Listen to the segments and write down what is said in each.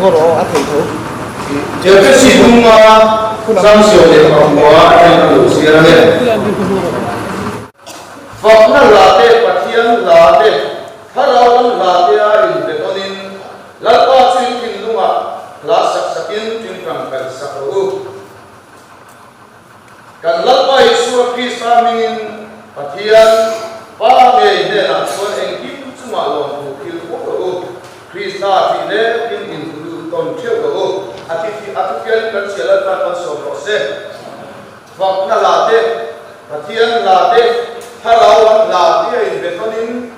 ngoro a thei tho giờ cái gì cũng sang sửa để mà hóa em đủ xí ra đấy Phật nó là thế Phật thiên là thế thà đâu là thế ai để con in là qua chuyên kinh đúng không là sắc sắc in chuyên cầm cần sắc đủ cần lát qua Giêsu Christ mình Phật thiên ba ngày để làm con em kim chúng mà lòng thủ kiều quốc đủ Christ ta thì để kim in thủ tôn chiếu đủ Atifian kan sialan kan sokose Phật nó là thế Phật thiên là thế Harau là thế betonin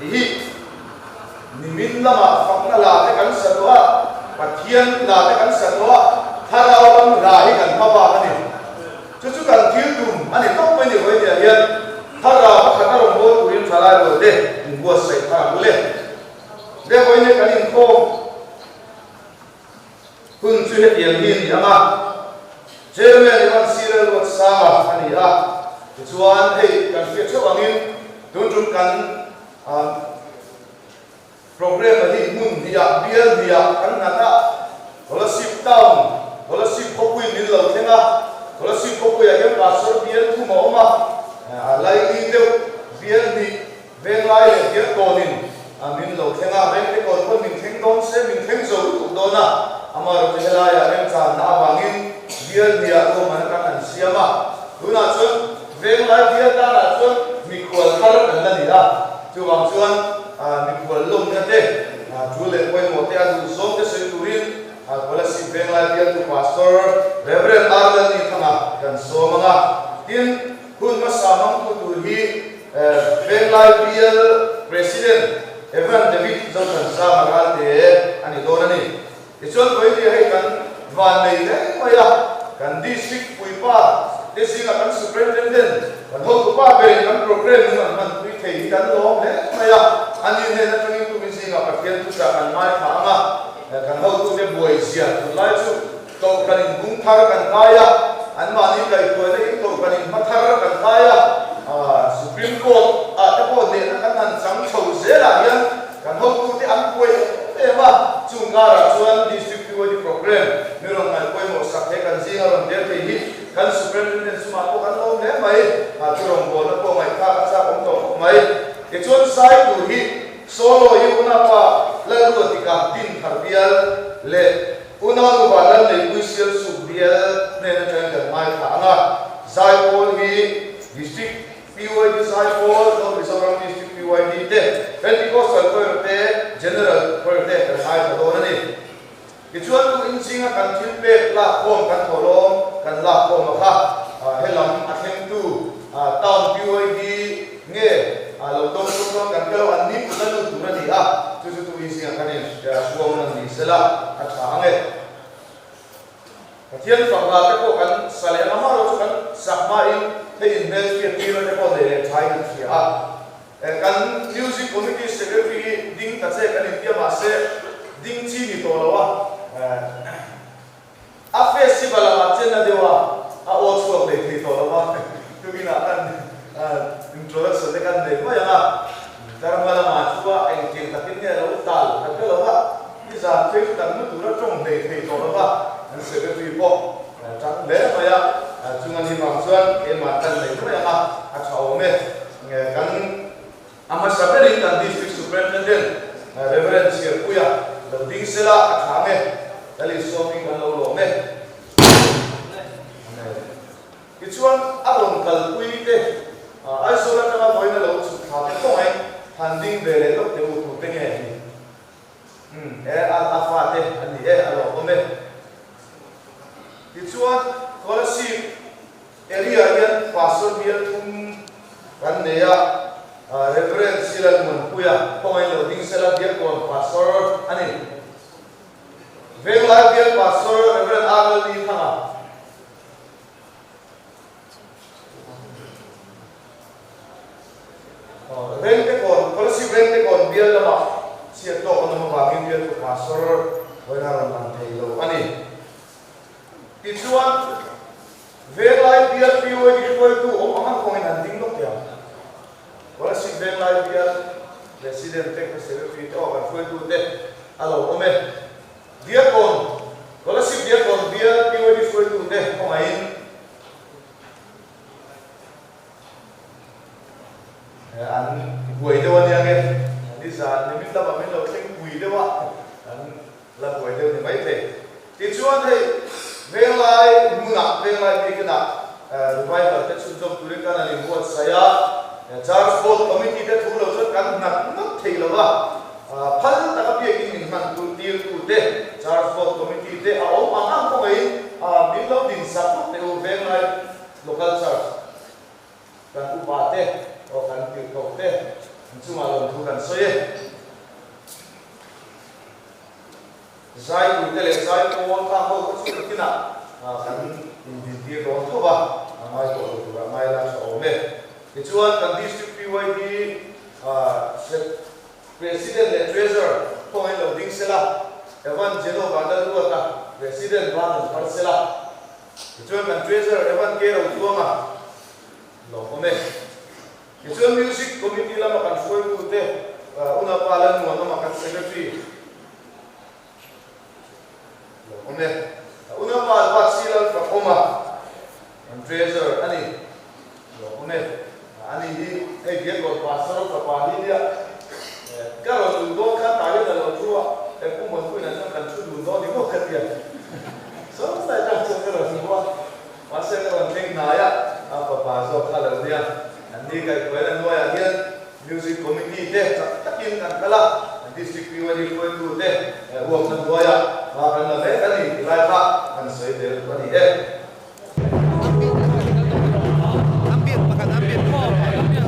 hi nimin lama Phật nó là thế kan satwa Phật thiên là thế kan satwa Harau là hi kan papa kan ni chú kan thiếu dum anh tóc mấy điều vậy thì hiện Harau khát ra một bộ quyền trả lại rồi đấy mua sấy thằng lên để vậy nên cái hình khô kun sulit yang hin ama chairman iwan serial wat sama ani a chuan hei kan fe chho angin tun kan program hi mun dia bial dia kan nata scholarship town scholarship khopui min lo thenga scholarship khopui a hem pastor bial thu mo ma lai ni deu bial ni vengai le bial tonin min lo thenga ben te kon min theng don se min theng zo tu dona amar pelaya em cha na bangin bial dia ko man kan siama tuna chun veng lai dia ta na chun mi khol thar kan la ni da chu wang chuan mi khol lum na te chu le koi mo te adu som te se turin kola si veng lai dia tu pastor reverend arlan ni thanga kan so manga tin kun ma samang ku tu hi veng lai bial president Evan David Johnson sa magal te ani dona ni Ichuan koi dia hai kan van nei le maya kan district puipa te singa kan superintendent kan ho pa be kan program man pui thei kan lo le maya ani ne na tani tu min singa pathian tu sa kan mai tha anga kan ho tu te boi sia tu lai chu to kan in bung thar kan kaya an ma ni kai ko le to kan in mathar kan kaya supreme court te ko ne kan nan chang chho se la yan kan ho tu te an pui ema chungara chuan district POD program mirong ngai koi mo sak he kan zinga ron der te hi kan superintendent suma ko kan lo le mai turong bo na ko mai kha cha kom to mai ke chuan sai tu hi solo yuna pa la ru ti ka tin thar bial le una nu ba la nei kuisial su bial ne na chen kan mai kha anga sai pol hi district POD sai pol no Mizoram district POD te Pentecostal per te general per te kan sai ta do na ni Ichuan tu insinga kan thilpe la khom kan tholom kan la khom kha helam athem tu town POD nge lo dom tu kan kalo anni putan tu na ni a tu insinga kan ya suam na ni sela atha ange Pathian fakla te ko kan sale ama ro kan sakma in the invest fi tiro te ko le thai kan thia kan music committee secretary ding ta che kan india ma se ding chi ni to lawa a festival ma chen na dewa a o chuak le thei to lawa tu bina kan introduction te kan de ma ya dharmala ma chuwa en king takin ne lo tal ta ke lawa ni za fe tan nu tu ra trong de thei to lawa an secretary po chang le ma ya chungan ni ma chuan e ma tan le ma ya a chau me kan ama sabering kan district superintendent reverend sir puya lo ding sela athame dali somi kan lo me kichuan aron kal pui te ai so la tama moina lo chu tha te ko ai handing bele lo te u te nge ni a fa te ani alo me kichuan scholarship area yan pastor bial thum kan ne ya reverend silan mun puya point lo ding sela dia ko pastor ani veng la dia pastor reverend arnold ni thanga rent te kon policy rent te kon bial lama sia to ko no ba ngin bial ko pastor hoina ran man thei lo ani tichuan veng la bial piu di ko tu om ang ko in ding lo ya wala si veng la bial president te ko secretary to ba foi tu te alo ome diakon scholarship diakon dia PYD school tu deh pemain an buổi đâu anh em đi ra thì mình ta bảo mình là cái buổi đâu ạ là buổi đâu thì mấy thế thì chuan thì về lại muna về lại cái nào vai vào cái sự trong tuổi cái này mua saya charge board committee đã thu lâu rất căng nặng mất thì là phần ta có biết cái mình mang tu tiêu tu thế charge board committee thế ông mà ăn không ấy biết lâu दिन sắp thì về lại local charge kan upate o kan pilkote cuma lon kan soye zai utele zai ko ta ho ko su kina kan indie ron to ba mai ko to ba mai la so me ke chuan kan district PYD president and treasurer ko ai lo ding sela evan jeno ba da ru ta president ba no par sela ke chuan kan treasurer evan ke ro tu ma lo ko me ke chuan music committee la ma kan foi ku te una palan mo no ma kan secretary One, una pa silal ka oma, ang treasure ani, one, ani di dia ko pasar ka pali dia, kalau lundo kan tayo dalam tua, pun mungkin nanti kan lundo di mo kerja, so saya tak cakap semua, masa kalau ting naya apa pasok kalau dia, nanti kai kuala noya dia music committee deh, takin kan kalah. District PYD ko tu deh, uang nan doya, makan na me kani, ilai pa, kan saya deh kani Ambil, makan ambil, ambil.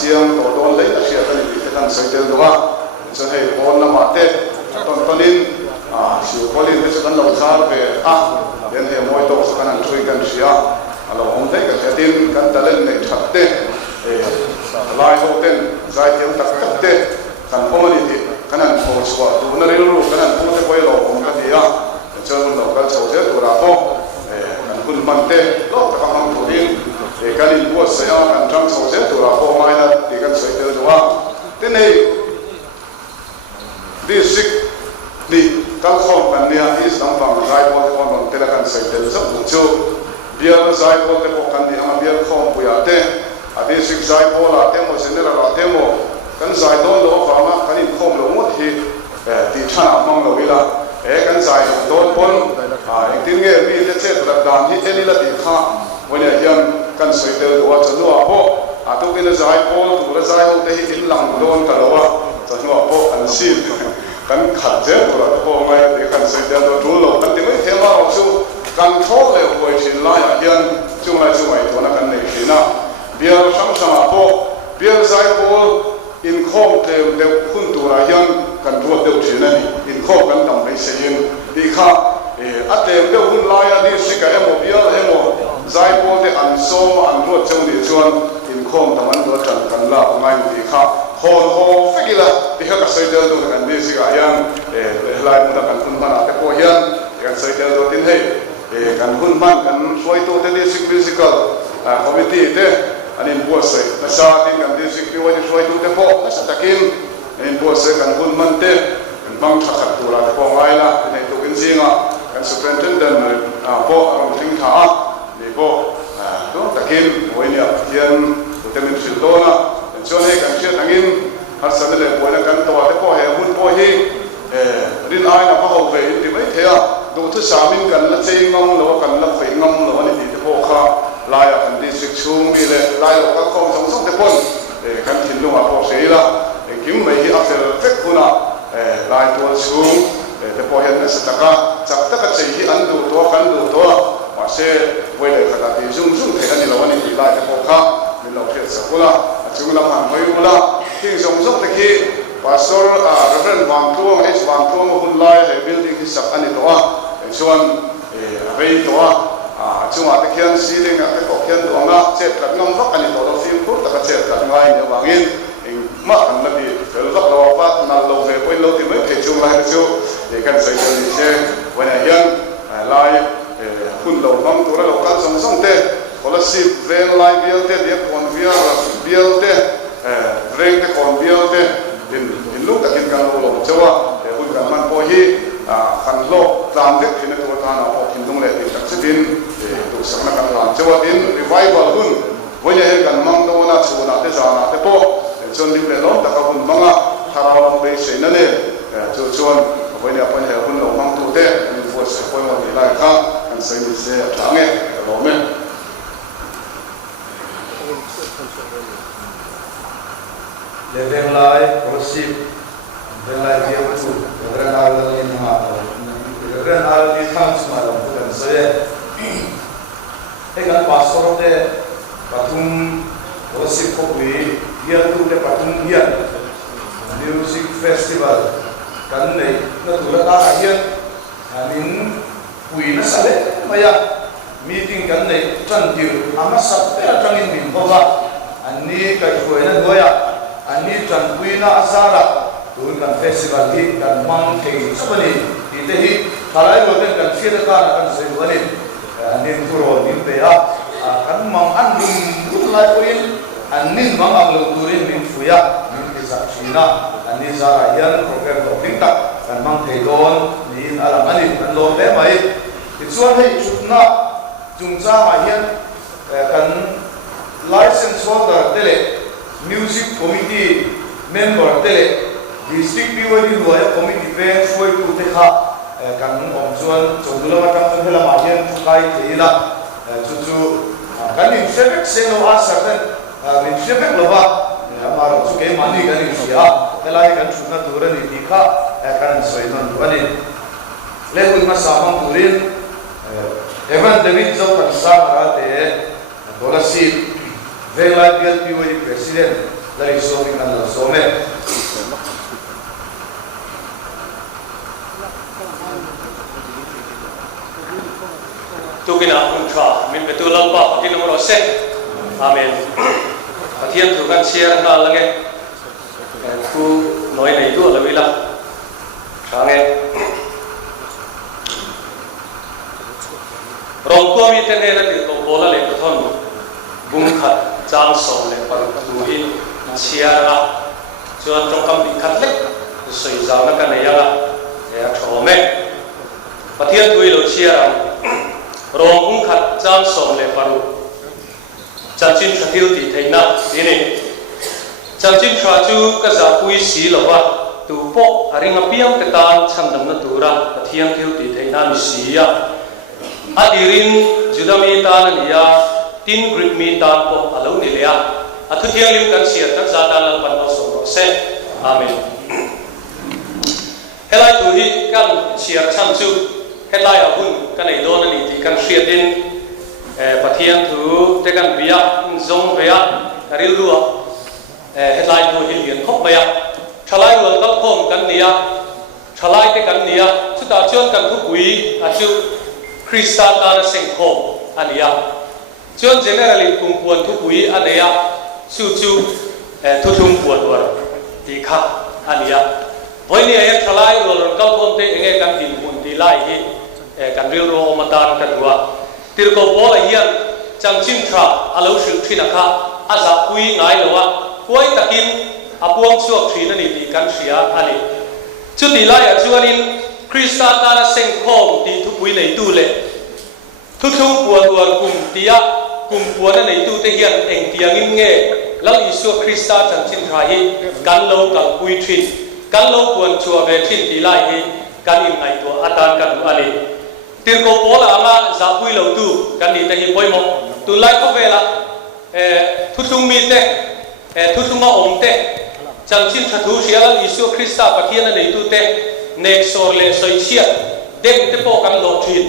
chiang to don lấy là chuyện cái này cái thằng xây dựng đúng không? Cho nên con nó mà tết tonin siu polin te kan lo thar ve den he moi to kan an thui kan sia alo hom te ka tin kan talen nei thatte lai ho ten zai thiam tak te kan community kan an ho chwa tu na ru kan an pu te koi lo hom ka dia chon lo kal chau te tu ra ko kan kun man te lo ta kam tu rin kan in bo sa ya kan tram chau te tu ra ko mai na ti kan sai te do wa ten nei district ni kal khom kan nia is am bang zai bo te kon te la kan sai te so chu biar zai bo te ko kan ni am biar khom pu ya te a district zai bo la te mo senera la te mo kan zai don lo fa ma kan in khom lo mo thi ti thana mang lo ila kan zai don pon tin nge mi te che da dan hi eni la ti kha wona hiam kan sai te lo wa chu a bo a tu kin zai bo tu la zai ho te hi in lang don ka lo wa chu a bo an si kan khat je tu la ko ngai te kan sai te lo tu lo kan ti mai the ma chu kan tho le ho chin la ya hian chu mai tu na kan nei thina biar sang sang a bo biar zai bo in khom te de khun tu ra hian kan ru de thina ni in khom kan tam mai se yin ti kha a te de hun la ya ni se ka emo biar emo zai bo te an so an ru cheu ni chuan in khom tam an do kan la ngai ti kha ho fekila ti ha ka sai de do kan ni se ka hian lai mu da kan kun mana te ko hian kan sai de do tin hei kan hun man kan soi to te district musical committee te anin buat sai na sa tin kan district ni wani soi to te po na sa takin anin buat sai kan hun man te kan bang thakhat tu la te po ngai la nei to kin zinga kan superintendent po arong thing tha ni po to takin wani a hian to te min sil do na chon he kan chiat angin har sa le po na kan to te po he hun po hi rin ai na pa ho ve ti mai thea do thu samin kan la chei ngam lo kan la phei ngam lo ani ti te po kha la ya kan district chung mi le la lo ka khom song song te pon kan thin lo ma po sei la kim mai hi after fek kuna la to chung te po hen sa ta ka chak ta ka chei hi an do to kan do to ma se we le ka ti zum zum the ani lo ani ti la te po kha mi lo phet sa kula chung la ma mai ula thing song song te ki pastor reverend wang tuang h wang tuang hun lai le building hi sak ani to chuan rei to chunga te khian ceiling te ko khian do nga chet kat ngam vak ani to film pur ta ka chet kat ngai ne wangin ma kan la bi fel vak lo pa na lo ve poi lo ti me phe chung lai chu e kan sai ni che wana hian lai hun lo ngam tu ra lo kal song song te scholarship ven lai bial te dia kon bial te reng te kon bial te in lu takin kan lo chawa hun kan man po hi kan lo tlam dek thina tu ta na po thin dung le tin tak sitin tu sakna kan la chawa tin revival hun voya he kan mang do na chuna te za na te po chon lim le lo ta ka hun manga thara lo be se na le chu chon voya pan he hun lo mang tu te ni fo se ko mo ni la ka kan sai ni se thange lo me le veng lai worship veng lai dia tu ren al ni ma ren al ni khang ma lo kan se e kan pastor te pathum worship ko wi dia tu te pathum hian music festival kan nei na tu la ka hian anin wi na sale maya meeting kan nei chan tir ama sap pe atangin bin bawa ani ka khoi na doya ani chan puina azara tun kan festival hi kan mang thei sabani ite hi thalai lo ten kan fiel ka kan sei wani anin turo nin pe kan mang an dum lai oin anin mang ang lo turin min fuya min isa china ani zara yan program to ting tak kan mang thei don nin alam ani kan lo le mai chuan hei chutna chungcha ma hian kan license holder tele music committee member tele district PYD loya committee pen foi tu te kha kan om chuan chungla ma kam thela ma hian kai theila chu kan in sebek selo a sarten min sebek lova amaro chu ke mani kan in sia helai kan chuna tura ni dikha kan soinon wani le ul ma samang turin evan david zo kan sa marate dolasi vela bial PYD president dari somi kan la some tukina untra min betulan pa tin numero se amen pathian tu kan share na lange ku noi nei tu la vila sange rong ko mi te ne na ti ko bola le ko thon bung khat chang so le par tu hi share ra chuan trong kam bi khat le soi za na ka ne ya ya thome pathian tu lo share rong bung khat chang so le paru chanchin thil ti theina ini chanchin thra chu ka za pui si lo wa tu po aringa piang ke tan chandam na tura pathian thil ti theina mi si ya adirin judami tan ya tin grip mi tan po alo ni le ya athu thiang lim kan sia tak za tan lan pan no so se amen helai tu hi kan sia cham chu helai a hun kan ei don ani ti kan sia din pathian thu te kan bia zong bia ril ruwa headline thu hilien khop bia thalai rual kal khom kan nia thalai te kan nia chuta chuan kan thu pui a chu krista ta seng khom ania chuan generally kumpuan thu pui ania chu thu thum puan war ti kha ania voini ai thalai rual kal khom te enge kan tin mun ti lai hi kan ril ro matan kan ruwa tirko bola hian changchim thra alo shil thina kha aza pui ngai lowa koi takin apuang chuak thina ni ti kan ria ani chuti lai a chuanin krista ta na seng khom ti thu pui nei tu le thu thu puan war kum tia kum puan nei tu te hian eng tiang in nge lal isu krista changchim thra hi kan lo kal pui thin kan lo puan chua ve thin ti lai hi kan in ngai to atan kan ani tirko pola ama za pui lo tu kan ni te hi poimo tu lai ko vela thu thung mi te thu thung om te changchin thathu sial isu krista pathian nei tu te nek sor le soi chia dem te po kan lo thin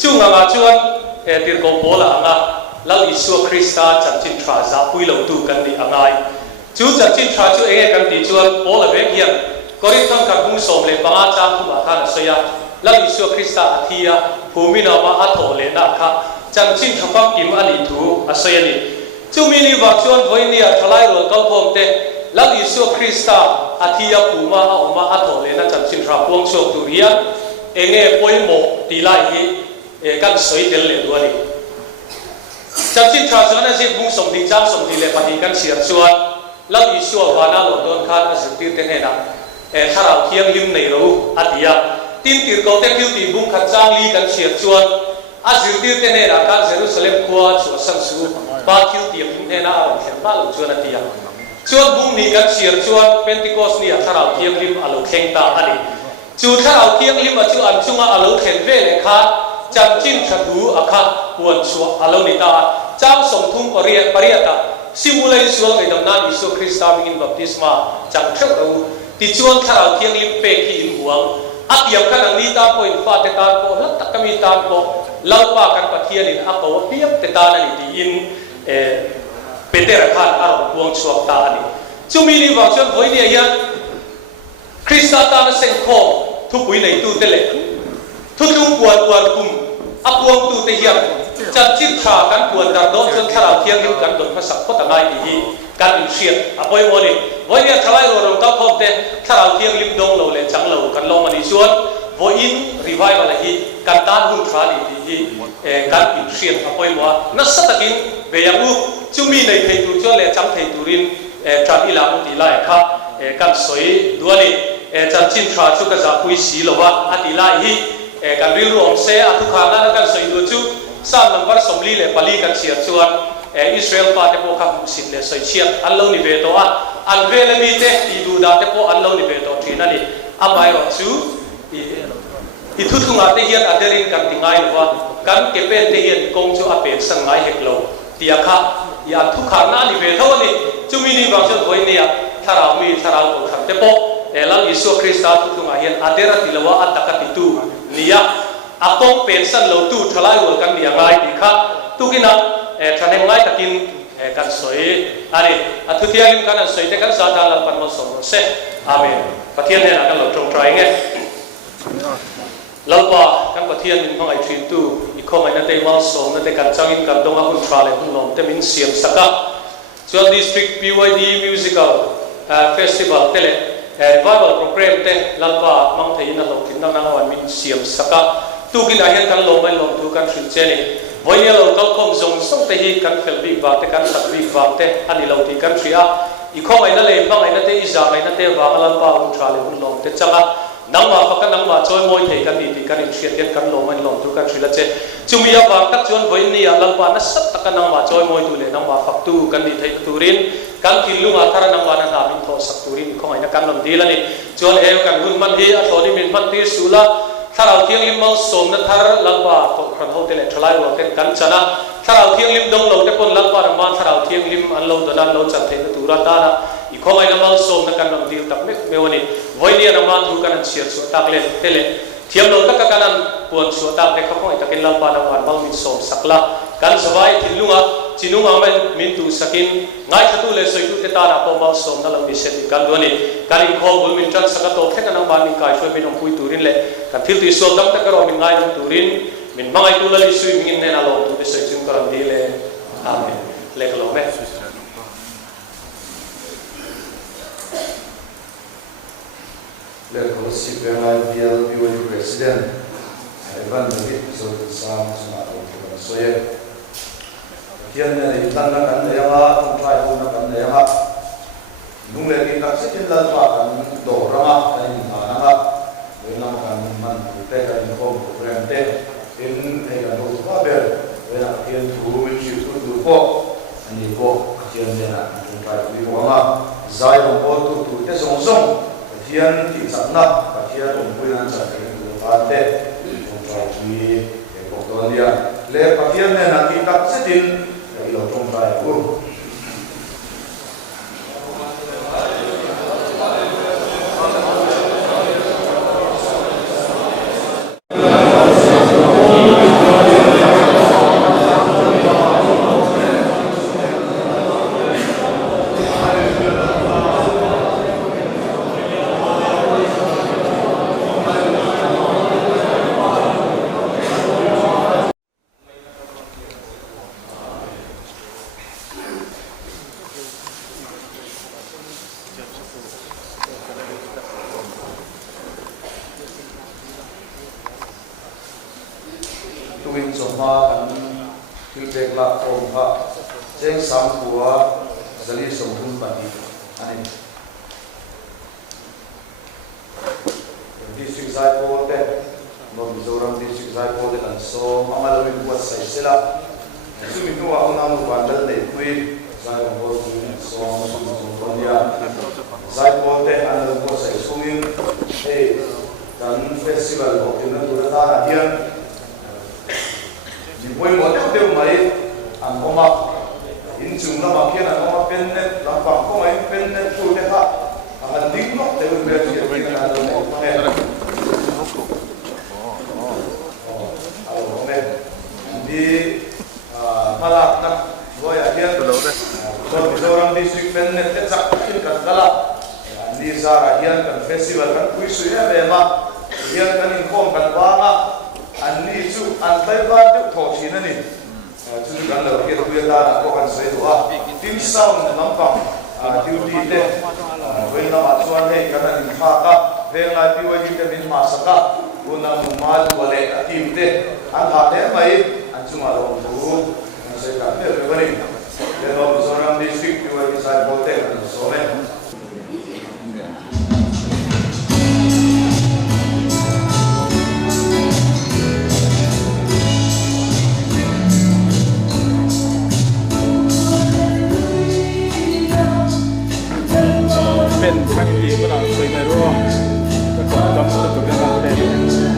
chunga ma chuan tirko pola ama lal isu krista changchin thra za pui lo tu kan ni angai chu changchin thra chu enge kan ti chuan pola ve hian korin thang kan hung som le panga chang khu ma tha na soya lal isu krista athia phumina ma atho le na kha changchin thapam kim ani thu asoyani chumini wa chuan voinia thalai rol kal khom te lal isu krista athia phuma a oma atho le na changchin thra puang chok tu ria enge poimo tilai hi kan soi tel le duani changchin thra chuan a je bung som ding chang som ti le pati kan siar chuan lal isu wana lo don khan a zirtir te hena tharau thiang lim nei ro atia tin tir ko te phiu ti bung khat chang li kan siar chuan a zirtir te ne ra ka Jerusalem khua chu sang su ba khiu ti hum ne na ro khem ma lo chuan atia chuan bung ni kan siar chuan Pentecost ni a tharau thiang lim alo kheng ta ani chu tharau thiang lim a chu an chunga alo khen ve le kha changchin thathu akha puan chu alo ni ta chang som thum pariata simulai sual ngai dam na Isu Krista mingin baptisma chang theu ro ti chuan tharau thiang lim pe ki in buang atiam kan ang ni ta po in fa te ta po lat tak kami ta po lau pa kan pathian in ako piam te ta na ni ti in peter khan ar buang chuak ta ani chumi ni wa chuan voi ni ya krista ta na seng kho thu pui nei tu te le thu tu puan kum apuang tu te hiam chan chin tha kan puan dar do chuan tharau thiang lim kan don phasak ko ta ngai ti hi kan in siat apoi mo ni voi ni thalai ro ro ka khom te tharau thiang lim dong lo le chang lo kan lo mani chuan vo in revival hi kan tan hun thra ni ti hi kan in siat apoi mo na satakin ve yang u chumi nei thei tu chuan le chang thei turin tran ila mu ti lai kha kan soi duani chan chin thra chu ka za pui si lo wa ati lai hi kan ril rom se athu kha na kan soi du chu sam number somli le pali kan siat chuan Israel pa te po kha sin le soi chiat an lo ni ve to a an ve le mi te ti du da te po an lo ni ve to thina ni amai ro chu i thu thunga te hian aderin kan tingai wa kan ke pen te hian kong chu a pen sang ngai hek lo ti a kha ya thu kha na ni ve tho ni chumi ni wa chu voi ni a tharau mi tharau ko kha te po elal Isu Krista thu thunga hian adera tilawa atakati tu niya akong pen san lo tu thalai wal kan ni ngai ti kha tu kina thaneng ngai takin kan soi ani athu thiang kan soi te kan sa ta lan pan mo so se amen pathian ne kan lo trong trai nge เล่าว่ากันประเทศมันไอทรีตูอีกข้อหมายนั่นเองมาส่งนั่นเองการจ้างอินการดงอาคุณทราเลคุณลมแต่มินเสียงสักส่วน District BYD Musical Festival เตะRevival Program เตะเล่าว่ามังเทียนนั่นลงทิ้งนั่งวันมินเสียงสักตูกินอาหารกันลมไม่ลมตูกันชินเจนี่วันนี้เราต้องคงส่งส่งเตะกันเฟลบีบาเตะกันสักบีบาเตะอันนี้เราที่กันเสียอีกข้อหมายนั่นเลยมังไอ้นั่นเตะอิจาไอ้นั่นเตะว่าเล่าว่าคุณทราเลคุณลมเตะจังนังมาฟักกันนังมาช่วยมวยเทกันดีที่กันอินเชียร์กันลมมันลมทุกกันชิลเจจุมีอาบางตักชวนวันนี้ลังปานัสตักกันนังมาช่วยมวยตุเลนังมาฟักตูกันดีที่ตูรินกันกินลุงอาทารันังมานันทามินโทสักตูรินของไอ้นักการลมดีแล้วนี่ชวนเอวกันหุ่นมันดีอัตโตดิมินมันตีสุละถ้าเราเที่ยงลิมมังสมนัทาร์ลังปาตกครันโฮเทลทลายวังกันชนะถ้าเราเที่ยงลิมดงเราจะปนลังปานังมาถ้าเราเที่ยงลิมอันเราดันเราจัดเทนตูรัตานะอีกข้อไม่นำมาส่งนักการนำดีตักเมื่อวันนี้วันนี้นำมาดูกันเชียร์สวดตักเล่นเทเลเทียมเราตักกันนั้นปวนสวดตักเด็กเขาคงจะกินลำปานำวันบางมิส่งสักละการสบายทิ้งลุงอ่ะจินุงอ่ะมันมินตูสกินง่ายทุเลยสวยทุเตตาหน้าพอมาส่งนั่นเราดิเสติกันวันนี้การอินข้อบุญมินจันสักตัวแค่กันนำบานมิกายช่วยมินองคุยตูรินเล่การทิลตีส่วนดังตะกรอมินง่ายนตูรินมินบางไอตูเลยสวยมินเนน่าลงตูดิสวยจุงกันดีเลยอาเมนเล็กลงไหมเรื่องของสิบเวลาเดียวที่วันที่ประธานให้บ้านนี้ส่วนสามสมาชิกของสวยเที่ยงนี้ตั้งนักการเมืองต้องใช้คนนักการเมืองลุงเล็กนักสิ่งที่เราทำโดรามาในฐานะเวลาการมันเตะกันคงเรียนเตะเป็นในการดูว่าเบลเวลาเที่ยงถูวิชิตุดูพออันนี้พอเที่ยงนี้นะต้องใช้ดีกว่าใจของพอตุเตะส่งเทียนที่สักนักเทียนผมคุยกันสักทีดูผ่านเตะผมไปที่เอกตัวเดียเล็กเทียนเนี่ยนักที่ตัดสินเราต้องไปกู วินสมมากันที่เด็กหลักองค์พระเจ้งสามขัวสลีสมบูรณ์ปฏิอันนี้ดิสทริกไซโพเตนมิโซรัมดิสทริกไซโพเตกันโซมามาลวินวัดไซเซล่าซึ่งมีตัวเอานามุวันเดินเลยคุยไซโพเตโซมาสุนทรปัญญาไซโพเตอันนั้นวัดไซสุมินเฮ้กันเฟสติวัลของที่นั่นตัวตาเดียนวันหมดเดี๋ยวไม่อันก็มาอินจุงละมาเขียนอันก็มาเป็นเน็ตลำฟังก็ไม่เป็นเน็ตตัวเด็กฮะอันดิ้งนกเดี๋ยวเดี๋ยวเดี๋ยวอันนั้นเนี่ยเนี่ยดีมาลักนะว่าอย่างเงี้ยตัวเราดิสทริกเป็นเน็ตเจ็ดสักขึ้นกันตลอดดีซาร์เฮียนกันเฟสติวัลกันคุยสุยะเลยมาเฮียนกันอินคอมกันว่างอ่ะอันนี้จู่อันไปบ้านที่ถอดชิ้นนั่นนี่จู่กันเราเกี่ยวกับการก็กันสวยตัวทีมซาวน์น้ำปังดิวตี้เล่เวลาอัดส่วนให้กันนั่นฟ้าก็เวลาที่ว่ายิ่งจะเป็นมาสักวันนั้นมาดูอะไรทีมเล่อันหาเล่ไม่อันจู่มาลงดูใช่กันเนี่ยเป็นวันนี้เดี๋ยวเราส่วนนั้นดิสทริกที่ว่าที่ใส่โปรเทคกันส่วนนี้เป็นครั้งที่เราเคยมาร่วมประกอบกับตัวเป็นการแสดง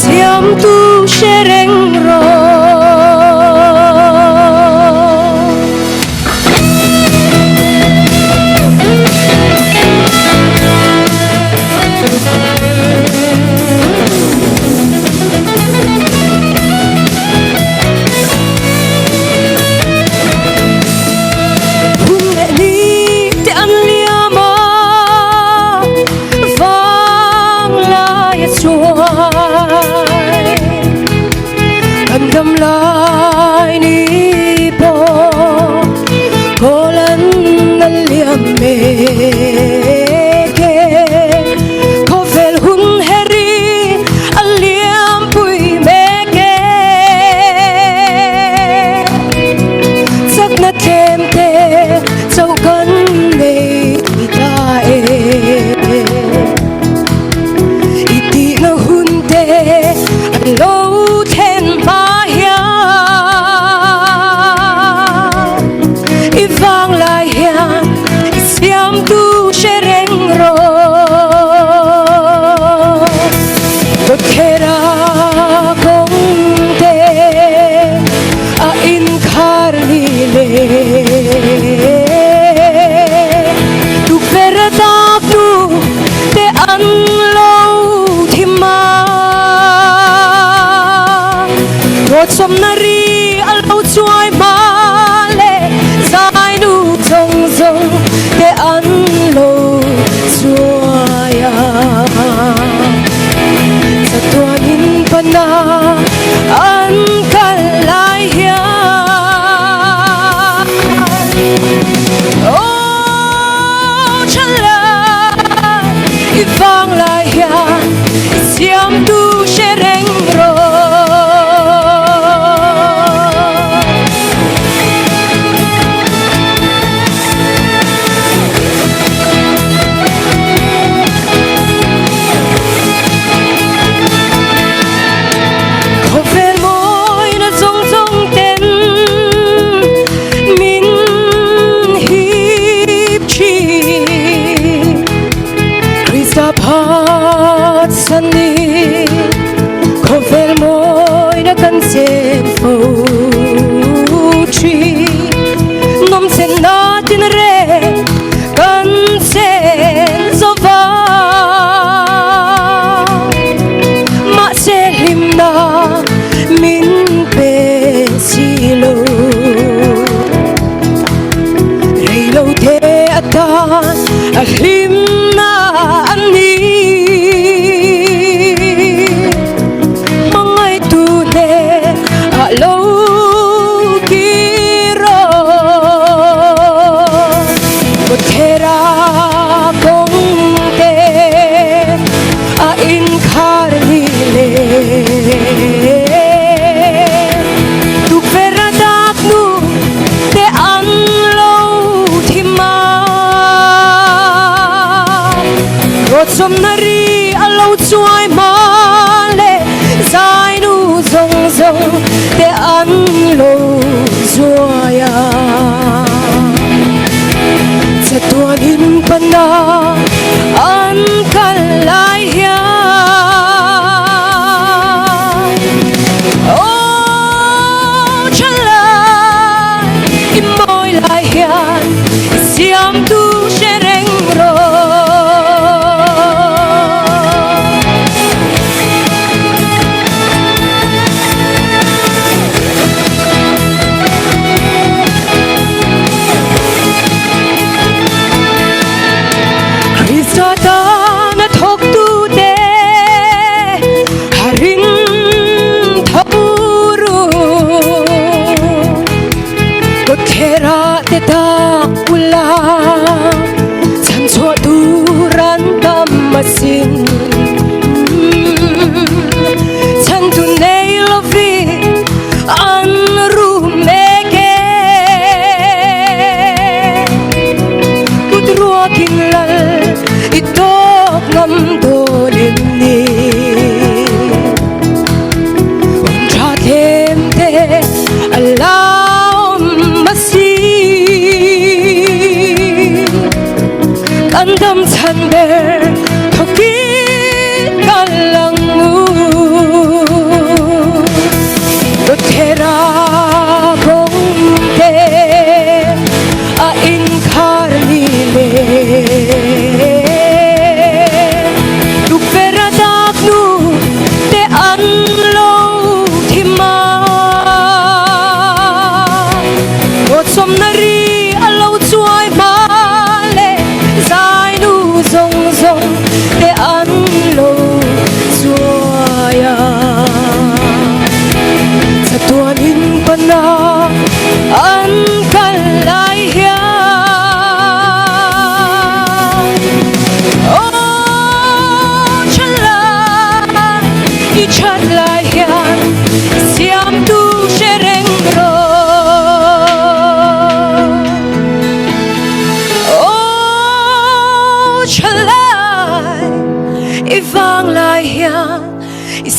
siam tu sereng ro Gam lai ni po kolan naliam me ke kovel hun heri aliam pui me ke sak na tem te chau kan nei ta e iti na hun te lo ten ba vang lai hian siam tu sereng ro tot khera kong te a in khar ni le tu vera ta tu te an lo thima ro chom na ri al lo chuai ma để ăn lâu xuaya sa tua in pana an kal lai hia oh chala ivang lai hia siam tu sereng ro Pat sani kovel moi na kan sen fo tri nom sen na tin re kan sen zova ma se lim na min pe silo reilo te ata ahim na ani mangai tu ne alo kiro botera kong te a in khar ni le tu vera dak nu te an lo thima chom nari alo chuai ma le zai nu zong zong te an lo zuaya chatuan in pana an kal lai hia oh chala imoi lai hia siam tu sereng ro ta ula chan chua duran tam masin chan tu nei lovi an ru meke kudrua kinlal ito ngam dolin ni tra thêm te alaum masi andam chan ber thoki kalang mu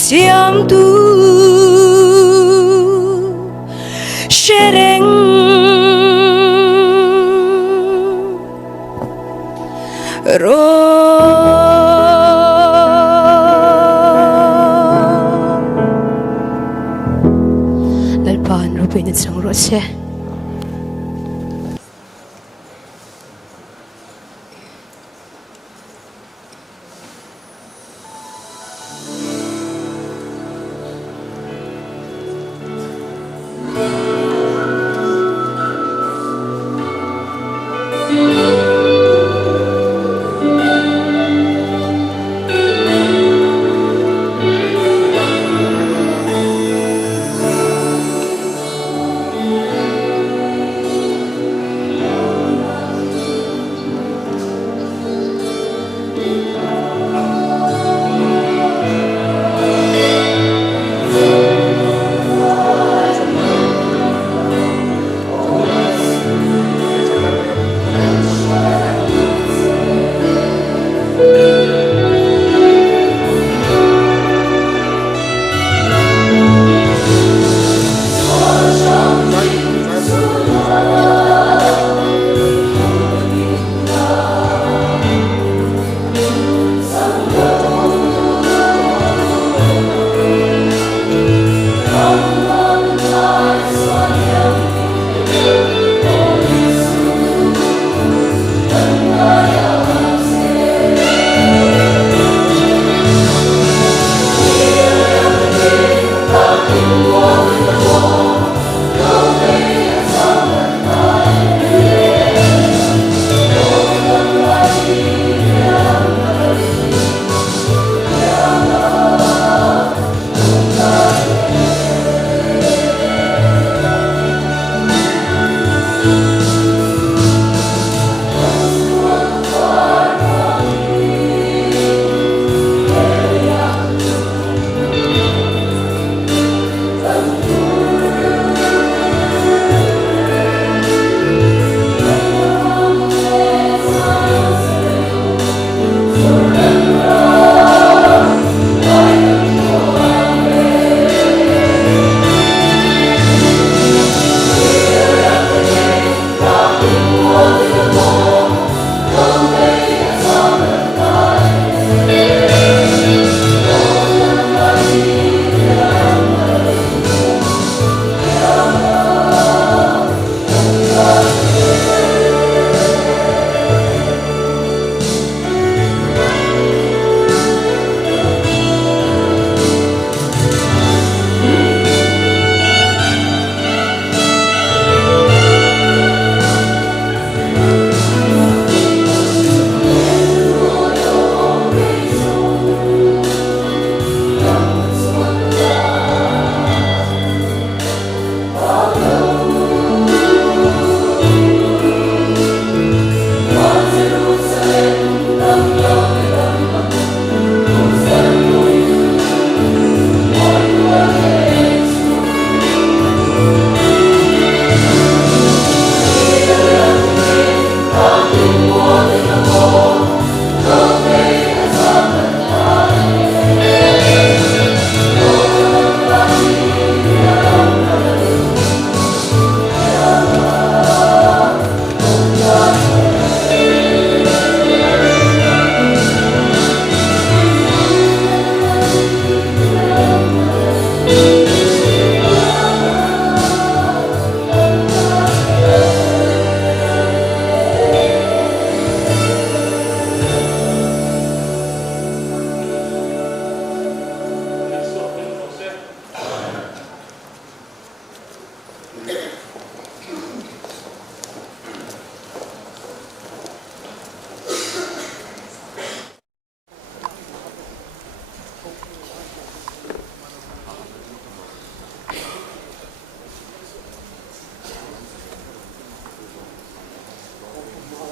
siam tu shereng ro lalpan rupin sang rose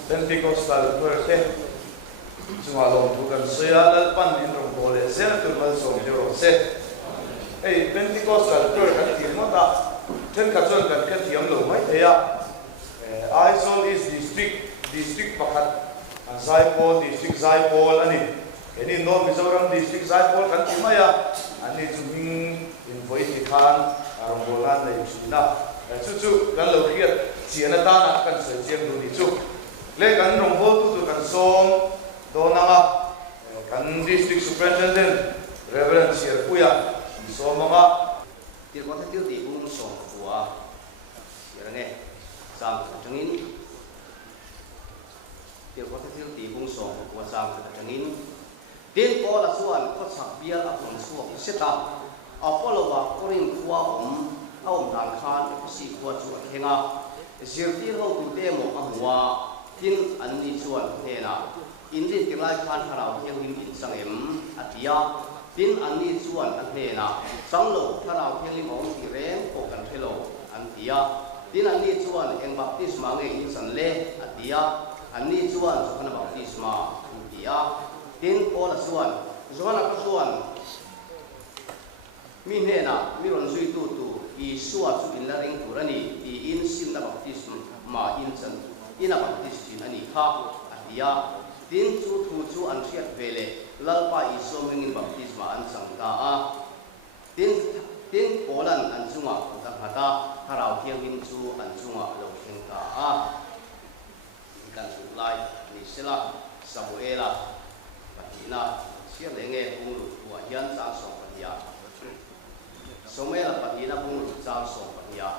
Pentecostal Thursday. Sumalong tukan suya lalpan indrong bole ser turmal som jero se. Hey Pentecostal Thursday kan mo ta ten kajon kan ka tiam lo mai theya. Aizol is district pakat Zaipol district Zaipol ani ini no Mizoram district Zaipol kan timaya ani chuming invoice ni khan arong bolan nei chuna chu kan lo khiat chiana ta na kan se chiang du ni chu le kan rong bol tu kan som do na kan district superintendent Reverend Sir Puya so mga tiêu có thể tiêu tỷ cũng sổ của vậy nghe sang trăng in tiêu có thể tiêu tỷ cũng sổ của sang trăng in tiền có là số anh có sạc bia là còn số sẽ tạo ở phố lầu bạc có những khoa ông đàn khan có sĩ khoa chuột thế nào siêu tiền hậu cụ thể một ông hoa tiền anh đi chuột thế nào in đi tương lai khan hà nội theo hình in sang em atia tin anh đi chuan anh thế nào sáng lộ thà nào thiên linh ông thì rèn cổ cần thế lộ anh tia tin anh đi chuan em baptisma nghe in san lê anh tia anh đi chuan cho khăn baptisma anh tia tin có là chuan là có chuan min he na mi ron suy tu i suat chu in la reng tu rani i in sim na baptisma ma in san in a baptism ani kha anh tia tin chu thu chu an thiat vele lalpa iso mingin baptisma an sangta a tin polan an chunga ta hata harau thiang in chu an chunga lo thengta a kan lai ni sela samuela patina sia lenge pung wa hian sa so patia samuela patina pung sa so patia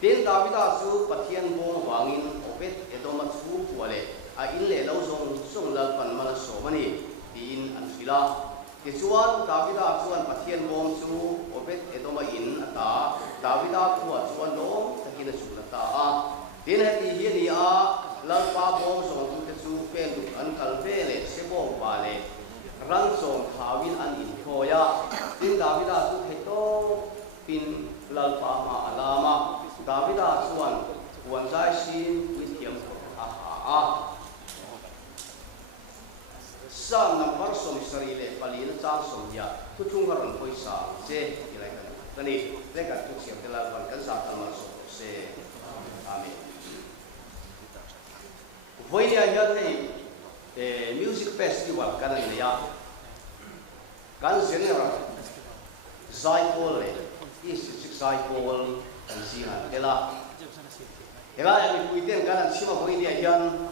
tin davida chu pathian bong wangin opet edoma chu puale a in le lo song lal pan mala so mani in an fila ke chuan davida chuan pathian bom chu opet edoma in ata davida khuwa chuan lo takin a chula ta a tin he hi ni a lal pa bom so tu te chu pen du an kal ve le se bo ba le ran som khawin an in khoya tin davida chu the to pin lal pa ma alama davida chuan wan zai sin with him a sam number som sarile palina chang som ya tu chung haron poisa se ilai kan tani le kan tu siam tela ban kan sa tamal so se amen voilia ya thei music festival kan ni ya kan senera Zaipol le is Zaipol kan sina tela ela ya mi puiten kan sima voilia yan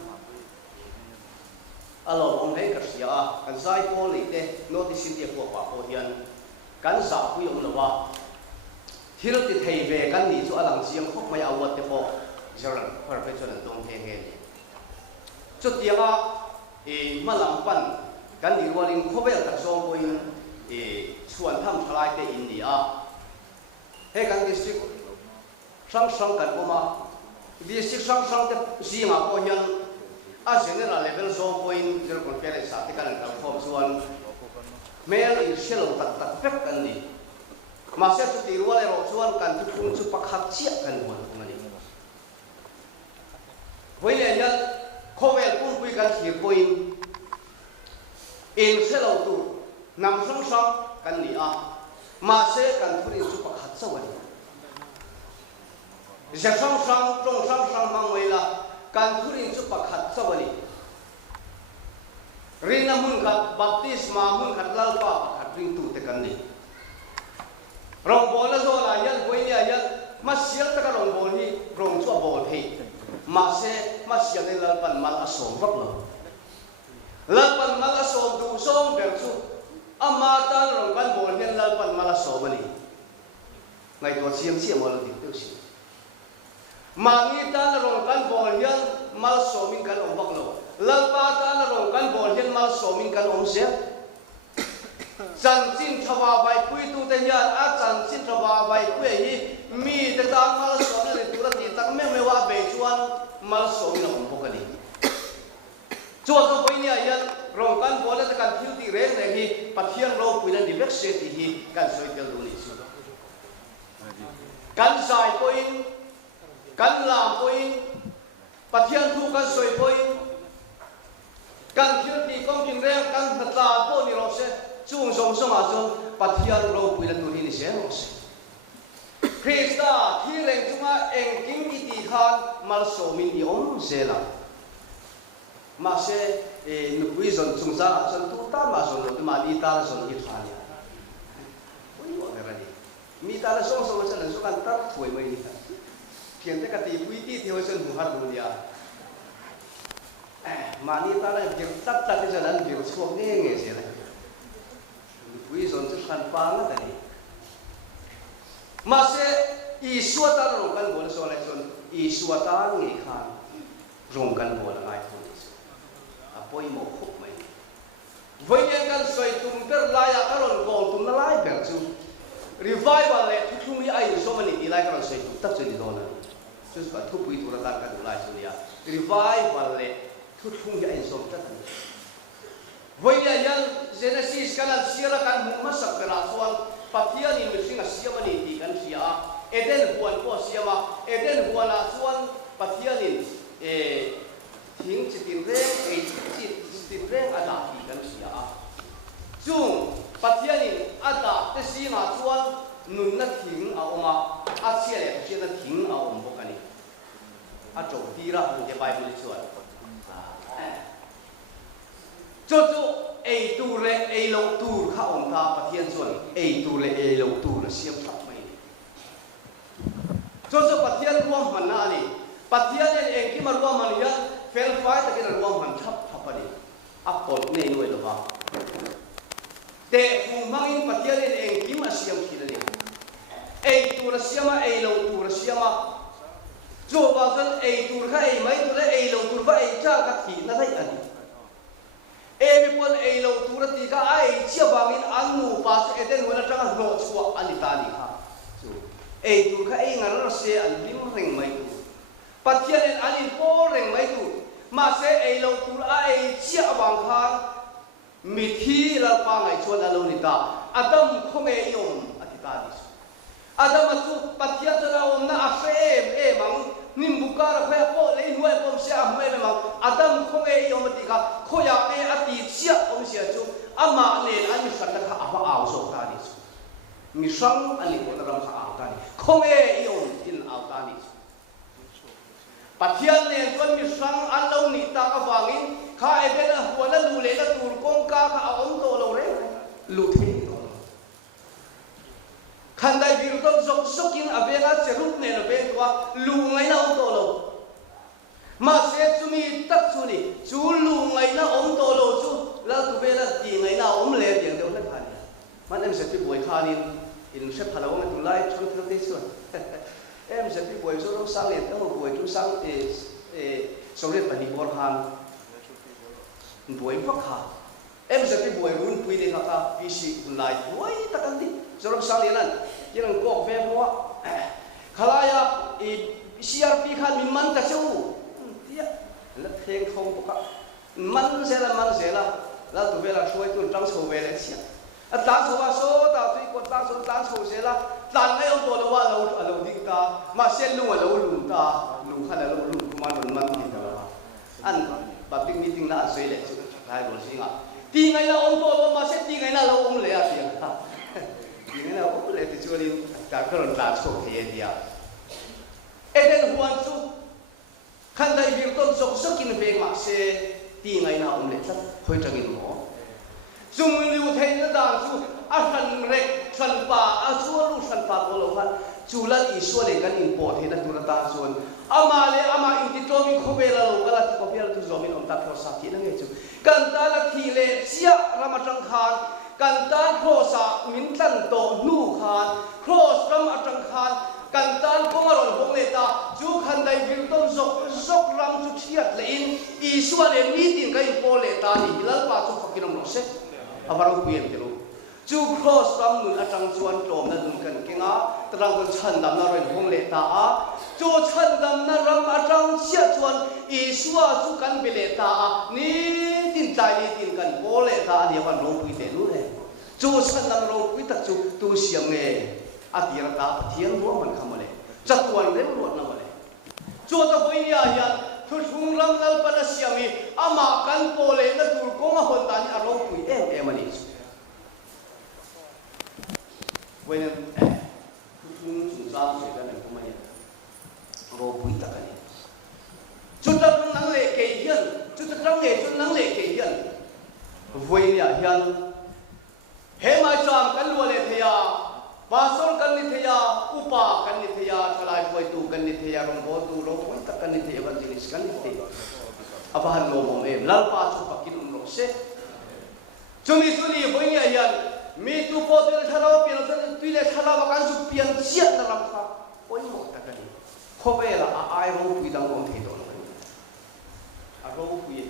alo ông thấy cái gì à cái giải phẫu này đấy nó thì xin tiền của bà cô hiền cái giả quý ông là wa khi nó thì thầy về cái này cho anh riêng khóc mấy awat thế bộ giờ là professional đông thế nghe chút tiền à mà làm pan cái này qua linh khóc về đặc song của in xuân tham thay thế in đi à hay cái district sang cái của mà district sang cái gì mà cô hiền general level zone point zero conference sa ti kan kan form suan mel in shell tak pek kan ni masa tu ti ruale ro suan kan tu pun su pakhat chia kan buat ngani hoile ya khovel pun pui kan thir point in shell tu nam song song kan ni a masa kan tu su pakhat sawan ja song song trong song mang wei la kan thurin chu pakhat chawani rina mun khat baptisma mun khat lalpa pakhat ring tu te kan ni rong bol zo la yan boinia yan masial ta ka rong bol hi rong chu bol thei ma se masial de lalpan mal asom vak lo lalpan mal asom du som ber chu ama ta rong kan bol hian lalpan mal asom ani ngai to siam mo lo dik tu si mangi ta na rong kan bol hian mal somin kan om baklo lalpa ta na rong kan bol hian mal somin kan om se chan chin thawa bai pui tu te hian a chan chin thawa bai pui hi mi te ta mal somin le tu ra ti tak me wa be chuan mal somin om bokani chuan to pui nia hian rong kan bol le kan thil ti reng le hi pathian ro pui na ni vek se ti hi kan soi tel du ni chu kan sai point kan làm point pathian thu kan soi point kan thil ti kong tin reng kan thata po ni ro se chung song song a chung pathian ro pui la tu ni se ro se Krista thi reng chunga eng king ki ti khan mal so min i om se la mà sẽ nụ quý dồn chung ra chân tu ta mà dồn rồi mà đi ta dồn ít phá nhỉ ôi bọn cái này mi ta là song song chân là số căn tắt tuổi mấy đi hiện tại cái tỷ quý tỷ theo chân hùng hạt luôn đi mà đi ta là việc tắt tắt cái chân là việc xuống nghe nghe gì này quý dồn chân khăn phá nó cái này mà sẽ ý xua ta rong căn bộ là số này chân ý xua ta nghe khan rong căn bộ là ai thôi bôi mồ khúc mày với những căn xoay tung per lai à các lần gol tung nó lai per chu revival lệ thu mi ai số mà nị lai các lần xoay tung tất chân đi đâu nè chứ phải thu bụi thu ra cái lai chu nia revival lệ thu mi ai số tất với những Genesis cái lần xưa là cái mùng mắt sắc cái là xuân Pathian in mình sinh là xưa mà nị thì cái xưa Eden buồn của xưa mà Eden buồn là xuân Pathian in tiếng chỉ tiếng reng tiếng reng ada thì kan sia chung pathianin ada te si nga chuan nun na thing a oma a chia le chia na thing a om bok ani a chou ti ra hu ke bible chuan chu ei tu le ei lo tu kha om ta pathian chuan ei tu le ei lo tu na siam thap mai chu pathian ruam man na ani pathian en ki ma ruam man ya fel fai ta kena ruam han thap thapani apol nei noi lova te fu mangin pathian en kim asiam khilani ei tur siama ei lo tur siama jo ba san ei tur kha ei mai tur ei lo tur va ei cha ka thi na dai ani e mi pon ei lo tur ti ka ai chia bangin an nu pa se eten wala tanga no chua ani ta ni ha ei tur kha ei ngar se an lim reng mai tu pathian en anin po reng mai tu mà sẽ ai lâu tu ai chia bằng khan mi thi là pa ngày chuan alo ni ta Adam không ai yom atita đi Adam mà tu pathian ta là om na afem mang nim buka là khoe po lấy nuôi pom se am mai mang Adam không ai yom atika khoya ati chia om se chu ama ne an mi san ta ava ao so ta đi mi sang ani ko ta ram kha ao ta đi không ai yom in ao ta đi pathian ne chuan mi sang an lo ni ta ka wangin kha eben a huana lu le la tur kong ka kha om to lo re lu thi khan dai bir to sok sokin abenga cherut ne no ben wa lu ngai na om to lo ma se chumi tak chuni chu lu ngai na om to lo chu la tu be la ti ngai na om le tiang de la khan man em se pi boi khanin in se phala ong tu lai chon thil de chuan em sẽ bị buổi số sáng liền các buổi chúng sáng sau lên phải đi bor han buổi phát hà em sẽ bị buổi run quy đi khata pc lại buổi ta cần đi sau sáng liền anh chỉ cần có về mua khalaya crp khan min man ta chu tia là theng không có man sẽ là tụi bé là xuôi tụi trắng sầu về lại xia ta số ba số ta tụi con ta số ta sầu sẽ là tan ngay ông tôi là qua lâu đi ta mà xem luôn là lâu luôn ta luôn khá là lâu luôn mà mình thì là anh bà biết meeting là suy lệ chứ hai đồ gì ngạ thì ngày nào ông tôi mà xem thì ngày nào lâu ông lệ à thì ngày nào ông lệ thì chưa đi cả cái lần ta số thì gì à em huan su khăn đại biểu tôn sốc sốc kinh về mà sẽ thì ngày nào ông lệ rất hơi chẳng in mỏ dùng lưu thế nó đàn su phần rek phần pa chua lu phần pa ko lo khan chulan isua le kan import he na turata chuan ama in ti tomin khobela lo kala ko pial tu zomin om ta pro sa ti na nge chu kan ta la thi le chia ramatang khan kan ta crossa min tlan to nu khan cross ram atang khan kan ta ko maron hong le ta chu khan dai vil tom zok ram chu thiat le in isua le mi tin ka import le ta ni hilal pa chu fakinom no se abarang pien te lo chu cross ram nun atang chuan tom na dun kan kenga tarang kon chan dam na ren hong le ta a chu chan dam na ram atang sia chuan isua chu kan bele ta a ni tin tai ni tin kan bo le ta ni ban ro pui te lu le chu chan dam ro pui tak chu tu siam nge atir ta pathian ro man kham le chatuan re ro na le chu ta hoi ya ya thu thung ram lal pa na siami ama kan po le na tur ko ma hon ta ni a ro pui em ani when thung chung sa se kan ko ma ya ro pui ta kan chu ta nang le ke hian chu ta nge chun nang le ke hian voi nia hian he mai cham kan lu le thia pasol kan ni thia upa kan ni thia thalai voi tu kan ni thia rom bo tu ro pon tak kan ni thia ban jinis kan ni thia abahan lo mom em lal pa chu pakin ro se chuni voi nia hian mi tu po tu thalo pian san tu le thalo ba kan chu pian chiat na ram kha oi mo ta kan ni khobela a ai ro pui dang rom thei do a ro pui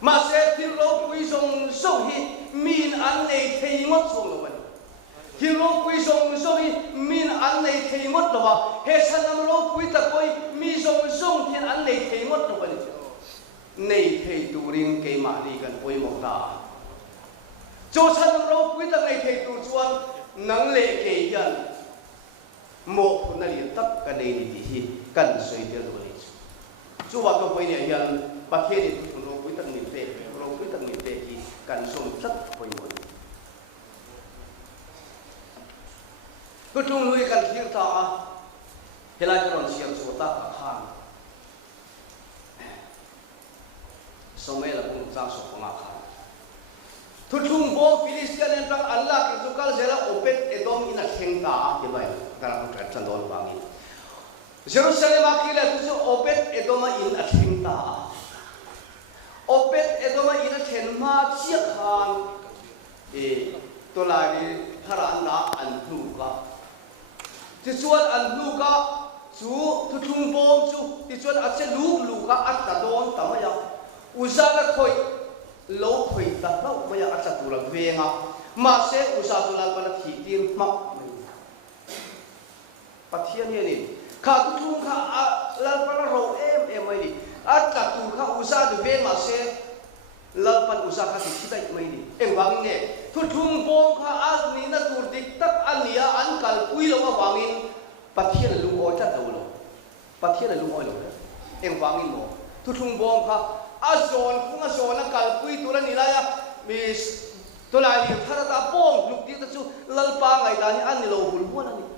mà sẽ thiếu lô quý sông sâu hi min ăn này thấy mất sông rồi vậy thiếu lô quý sông sâu hi min ăn này thấy mất rồi mà hết sân năm lô quý tập coi mi sông sông thiên ăn này thấy mất rồi vậy này thấy tu riêng cái mà đi gần coi một ta cho sân năm lô quý tập này thấy tu chuan nắng lệ cái dân một phần này tất cả này thì hi cần suy tiêu rồi chú bảo tôi quay này hiện bát thiên thì tôi quý tầng miền tây rồi quý tầng miền tây thì cần sung rất hồi muộn tôi chung nuôi cần thiên ta hiện nay tôi còn xem số ta cả hàng số mấy là cũng trang số của ngạc hàng tôi chung bố Philistine nên rằng Allah cái số cái là opet edom ina thiên ta thì vậy cái là một cái chân đồn vàng in Jerusalem akila tu opet edoma in athinta opet edoma in athenma chiak han to la ni thara na an nuka ti chuan an nuka chu thu thung bom chu ti chuan a che lu ka at ta don tamaya uza ka khoi lo khoi ta lo maya at ta tu la venga ma se uza tu la ba thi tin mak pathian ni khá tu thung khá lal pan ro em mai đi at ta tu khá usa du ve ma se lal pan usa khá ti dai mai đi em wang nge tu thung bom khá as ni na tur dik tak ania an kal pui lo ma wangin pathian lu oi ta do lo pathian lu oi lo em wangin mo tu thung bom khá azon khung azon na kal pui tu la ni la ya mi to la ni thara ta bom luk ti ta chu lal pa ngai ta ni an ni lo bul mo na ni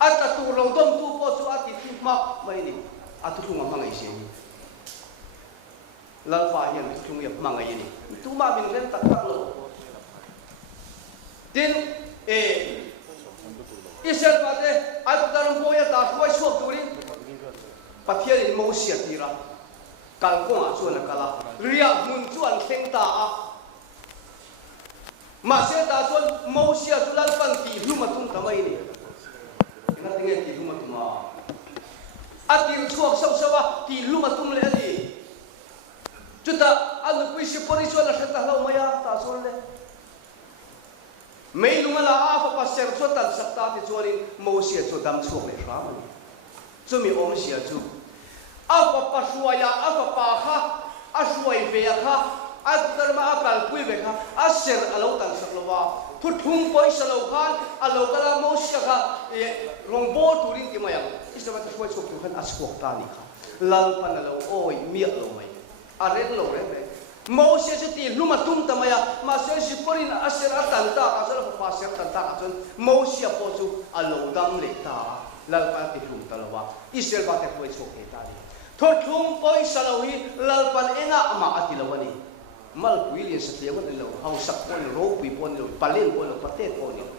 ata tu lo dom tu po chu ati ti ma mai ni atu tu ma ngai se ni lal fa yan tu ya ma ngai ni tu ma bin len tak tak lo tin isel pa de atu darum po ya ta khoi chok tu ri pathia ni mo sia ti ra kal ko a chu na kala ria mun chu an theng ta a ma se ta chuan mo sia chu lal pan ti lu ma tum ta mai ni na tinge ti luma tuma atir chuak sau sau ti luma tum le ani chuta alu pui si pori chuan la thata lo maya ta sol le mei lunga la a fa passer chuan tan sakta ti chuanin mo sia chu dam chuak le hra mani chumi om sia chu a fa pashuaya a fa pa kha a shuai ve kha a dharma a kal pui ve kha a ser alo tan saklova thu thung poi salo khan alo kala mo sia kha rong bo turin ti maya isaba ta khoi chok tu khan aswok ta ni kha lal pan alo oi mi lo mai a red lo re mo sia se ti luma tum ta maya ma se si porin aser atan ta ka sala pa ser tan ta chon mo sia po chu alo dam le ta lal pan ti thum ta lawa isel ba ta khoi chok ke ta ni thu thung poi salo hi lal pan enga ma ati lawani mal puilin sa tiyawan nilo hau sak po nilo ropi po nilo palin po nilo patet po nilo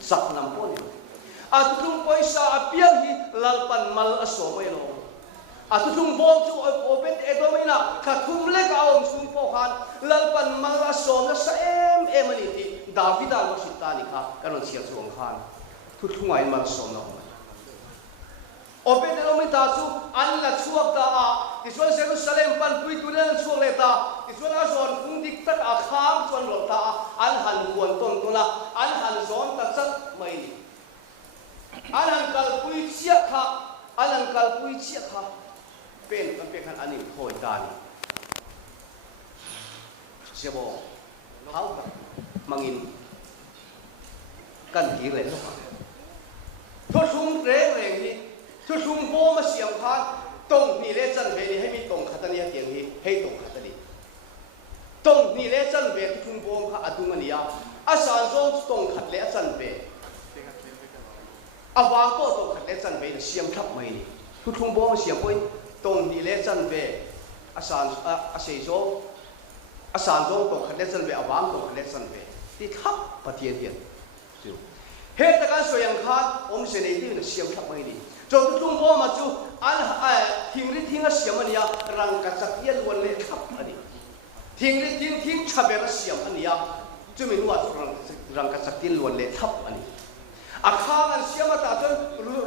sak nam po nilo at tung po sa apiang hi lalpan mal aso may lo at tung bom chu opet edomina katum le kaong sum po khan lalpan mal aso na sa em aniti David al wasitani ka kanon siya chuang khan thu thungai mal som na opet edomita chu an la chuak ta a Israel Jerusalem pan pui tu na chuak le ta Israel azon kung dik tak a khang chuan lo ta an han kuan ton tuna an han zon ta chat mai ni an han kal pui chia kha an han kal pui chia kha pen kan pe khan ani khoi ta ni sebo hau ka mangin kan ki le lo tho sung re reng ni thu thung bo ma siam khan tong ni le chan ve ni he mi tong khatani ha tiang hi he tong khatani tong ni le chan ve thu thung bo kha adung ani ya asan zong tong khat le chan ve awa ko tong khat le chan ve ni siam thap mai ni thu thung bo ma siam poi tong ni le chan ve sei zo asan zo to khale chan ve awang to khale chan ve ti thap pathian hian chu he ta kan soyang khat om se nei ti na siam thap mai ni cho tu tung bo ma chu an thing ri thing a siam ania rang ka chak ye lon le thap ani thing ri thing chabe ra siam ania chu min wa rang ka chak tin lon le thap ani akhang an siam ta chon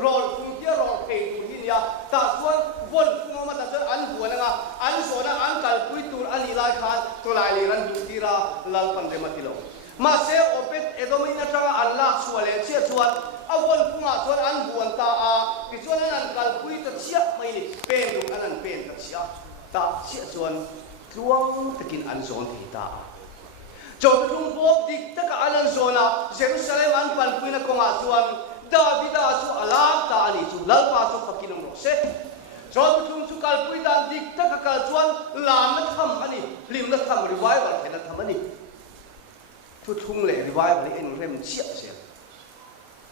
rol pung tia rol pe tu ni ya ta chuan bon pung ma ta chon an buan nga an so na an kal pui tur ani lai khan to lai li ran du tira lal pan de ma ti lo ma se opet edomin na tanga alla suale che chuan awon punga chuan an buan ta a ki chuan an kal pui ta chia mai ni pen lu an pen ta chia ta chia chuan tluang takin an zon thi ta cho tung bo dik ta ka an zona Jerusalem an pan pui na konga chuan Davida chu alam ta ani chu lalpa chu pakinong ro se cho tung chu kal pui dan dik ta ka kal chuan lam na tham ani lim na tham revival thena tham ani thu thung le revival in rem chia se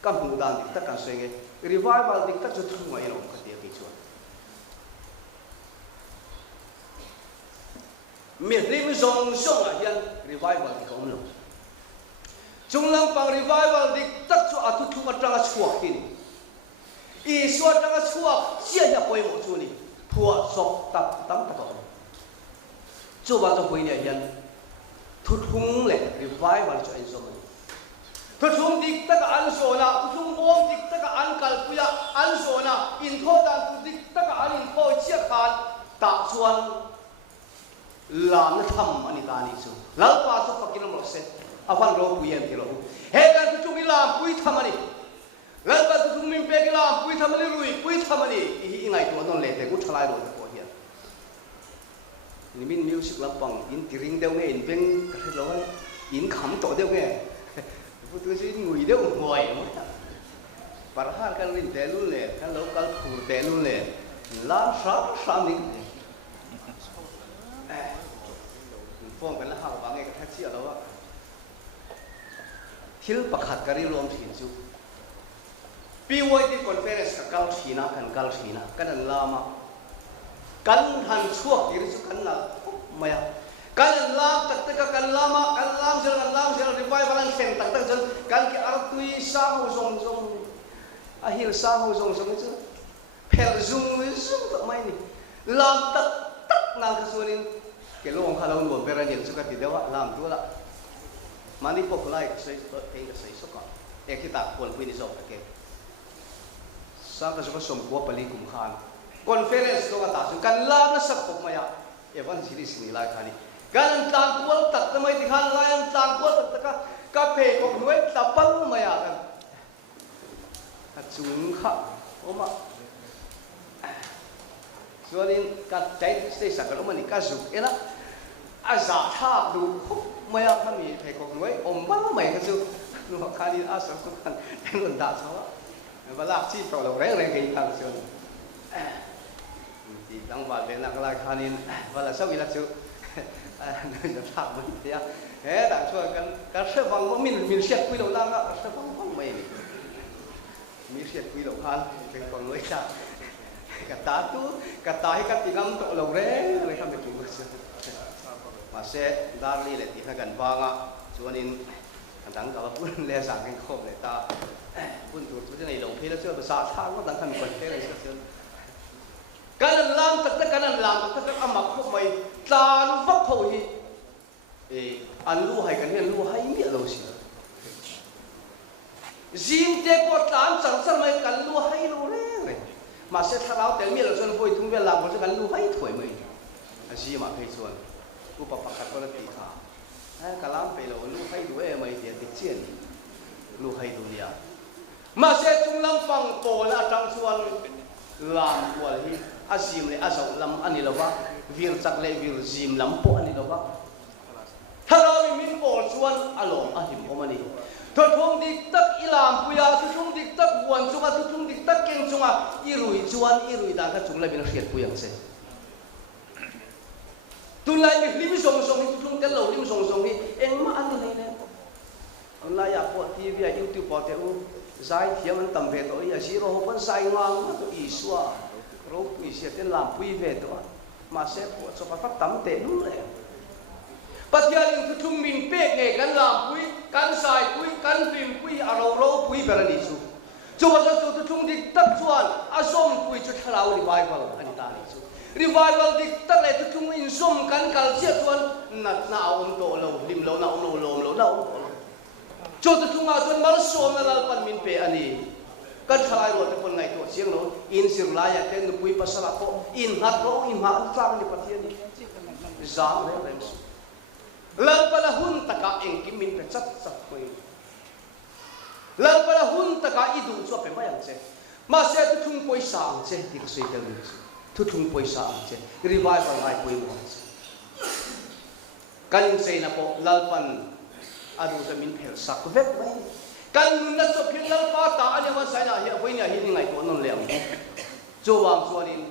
kam hu dan dik ta ka senge revival dik ta chu thung ai lo ka te ki chuan mi rim zong zong a hian revival dik om lo chung lang pang revival dik tak chu atu thu atanga chuak hin I suat atanga chuak sia ya poi mo chu ni phua sok tap tam ta ko chu ba cho poi ni hian thu thung le revival cho en so mo thu thung dik ta ka an so na thu thung bom dik ta ka an kal puya an so na in tho dan tu dik ta ka an in tho chia khan ta chuan lam na tham ani ta ni chu lal pa chu pakin mo se awan ro puyen ti lo he kan tu chung lam pui tham ani lal pa tu chung min pe ki lam pui tham ani rui pui tham ani hi ngai to non le te ku thalai ro ko hian ni min music lam pang in ti ring deu nge in beng ka lo in kham to deu nge pu tu si ngui deu ngoi mo par han kan rin te lu le kan lo kal khu te lu le lam sa ni phong kan la ha ba nge ka tha chi lo wa thil pakhat kari lom thin chu PYD conference ka kal thina kan an lama kan han chuak dir chu kan la maya kan an lam tak tak kan lama kan lam sel revival an sen tak tak jan kan ki artui sa ho zong a hil sa ho zong chu phel zung tak mai ni lam tak nang ka sunin ke long kha lo nuam pera nin chu ka ti dewa lam tu la mani populai sei to te ka sei so ka e ki ta pon pui ni so ka ke sa ka so ka som ko pali kum khan conference lo ka ta su kan lam na sak pok maya evangelist ni lai khani kan tan pol tak ta mai ti khan lai an tan pol tak ka pe ko nuai ta pal maya kan ka chung kha oma Soalin ka tai stay sa ka mani ka zuk ela aza tha du maya kami pe ko nuai om ba mai ka su nu khali asa su kan ten da chawa ba la chi to lo reng reng ke ta su ti dang ba le na la khanin ba la sau ila chu nu ja tha mo ti ya he da chu kan ka se bang mo min siat pui lo la ga se bang mai ni mi siat pui lo khan pe ko nuai ta kata tu kata hi kat tingam to lo re kami tu mase darli le ti kan banga chuanin andang ka pun le sang kan khom le ta pun tu nei lo phela chu ba sa tha ko dang kan kon te le chu kan lam tak amak khom mai tlan vak kho hi an lu hai kan lu hai mi lo si zim te ko tlan chang mai kan lu hai lo re mà sẽ tháo áo tiền miệt là xuân vui thung viên làm một cái gắn lu hay tuổi mình là gì mà thấy xuân u bạc bạc có là tỷ khá cả lắm phải là lu hay tuổi em ấy tiền tiền tiền lu hay tuổi à mà sẽ chung lâm phẳng tổ là trong xuân làm của hi azim này azau lâm anh là vác viên chắc lệ viên zim lắm bộ anh là vác tháo mình bộ xuân alom ahim có mà đi thu thung dik tak ilam puya thu thung dik tak buan chunga thu thung dik tak keng chunga irui da ka chung la bin khiat puyang se tun lai mi lim song song thu thung tel lo lim song song hi eng ma an nei le on la ya po tv ya youtube po te u zai thiam an tam ve to ya zero ho pan sai ngang ma to i suwa ro pui se ten lam pui ve to mà sẽ của cho phát tắm tệ đúng lệ bắt gia đình thu thung mình bê nghề gắn làm quý gắn xài quý gắn phim quý à râu quý về là đi chú chú vào cho thu thung đi tất chuan à xôm quý cho thà lao revival anh ta đi chú revival đi tất lại thu thung in xôm gắn cal chiết chuan nát nào ông tổ lâu lim lâu nào ông lâu lâu cho thu thung à chuan mar xôm là pan mình bê anh đi kan thalai ro te pon ngai to chiang lo in sir la ya ten pui pasala ko in hat ro in ha tlang ni pathian ni zang le rem lan pala hun taka eng kim min pe chat chat koi lan pala hun taka idu cho pe mayang che ma se tu thung poi sang che ti sei tel ni tu thung poi sang che revival ngai poi mo kan sei na po lalpan adu ta min phel sak vek mai kan na so phil lal pa ta ani ma sai na hi hoi ni hi ngai ko non lem cho wang chuan in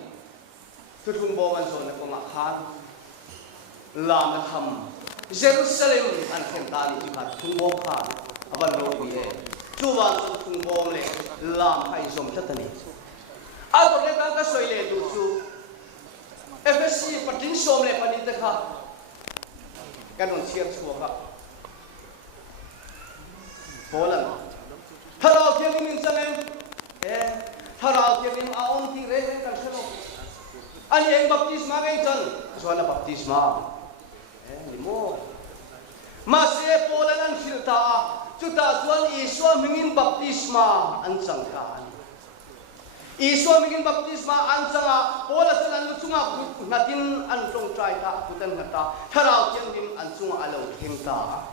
tu thung bo man so na ko nga khan la ma tham Jerusalem an khen ta ni ti khat thung bo khan aban ro wi e chu wang so thung bo le lam hai som ta ni a to le ka soi le du chu FSC patin som le pani ta kha kan on chiang chu kha Poland tharau thiang min chang em tharau thiang im a om ti re kan chalo ani eng baptisma ngai chan chuan baptisma limo ma se Poland an filta chuta chuan Isua mingin baptisma an chang ka ani Isua mingin baptisma an changa Poland chuan an chunga natin an tong trai ta putan ngata tharau thiang dim an chunga alo theng ta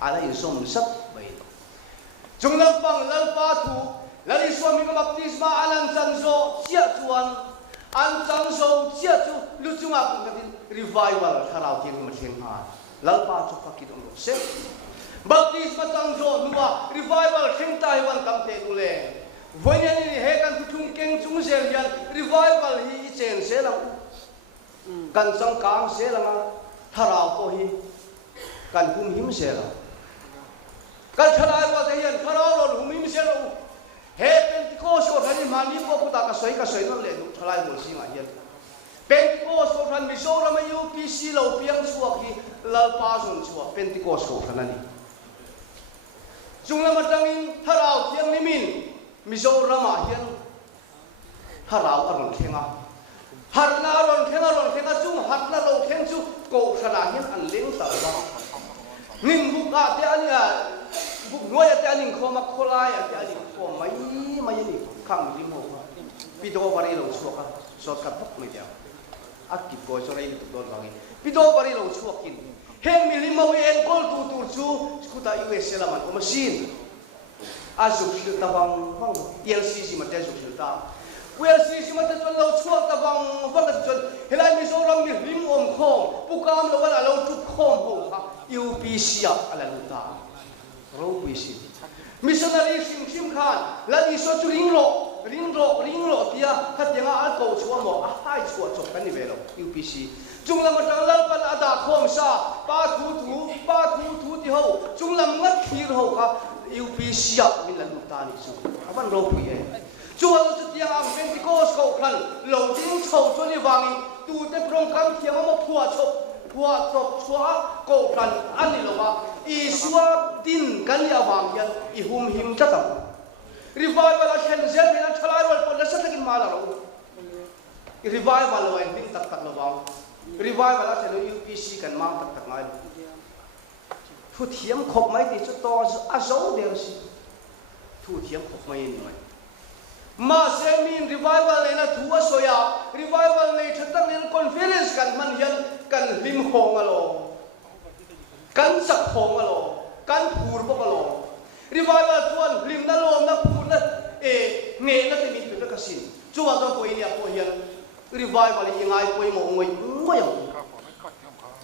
ala insom sat bai chung lam pang lal pa thu lali swami ka baptisma alang chanzo sia chuan an chanzo sia chu lu chunga ngatin revival tharau thiang ma theng ha lal pa chu fakit ong se baptisma chanzo nuwa revival theng tai wan kam te tu le voian ni he kan thu thung keng chung sel yan revival hi chen se lang kan sang kang se lang tharau ko hi kan hum him se lang kan thalai wa hian tharau ron humim se lo he pentecost ko thani mani ko puta ka soi no le du thalai mo singa hian pentecost ko than mizoram UPC lo piang chuak hi lalpa zon chuak pentecost ko thanani chunglam atangin tharau thiang nimin mizoram a hian tharau aron thenga harna ron thenga chung hatna lo theng chu ko thana hian an leng ta ba nin buka te ania buk noya te aning khoma kholai te aning khom mai ni khang lim ho pido bari lo chuaka so ka thok mai dia akip ko so rei tu don bangi pido bari lo chuakin heng mi lim mawi en kol tu chu skuta US laman ko machine azuk hil ta bang LCC ma te azuk hil ta LCC ma te lo chuak ta bang ta chon helai mi so ram mi lim om khom pukam lo wala lo tu khom ho UPC ala luta ro puisi missionary sim khan la di so chu ring ro tia khatenga al ko chuwa mo a hai chuwa chok kan ni velo UPC chunglam atang lal pan ada khom sa pa thu ti ho chunglam ngat thir ho ka UPC min la luta ni chu aban ro pui e chuwa chu tia am pentecost ko khan lo ding chho chu ni wangi tu te prong kam thiam mo phua chok phua chok chua ko khan ani lo ba Isua din kan ya wang yan ihum him tatam revival a khen zel ni thalai wal pon la satakin mala ro revival wa ding tak tak lo wang revival a thelo UPC kan mang tak tak ngai thu thiam khop mai ti chu to a zo der si thu thiam khop mai ni mai ma se min revival le na thu a soya revival le thatang len conference kan man yan kan lim hong alo kan sak hong alo kan phur bo alo revival chuan lim na lom na phur na nge na te min tu ka sin chuwa do ko inia ko hian revival i ngai poi mo ngoi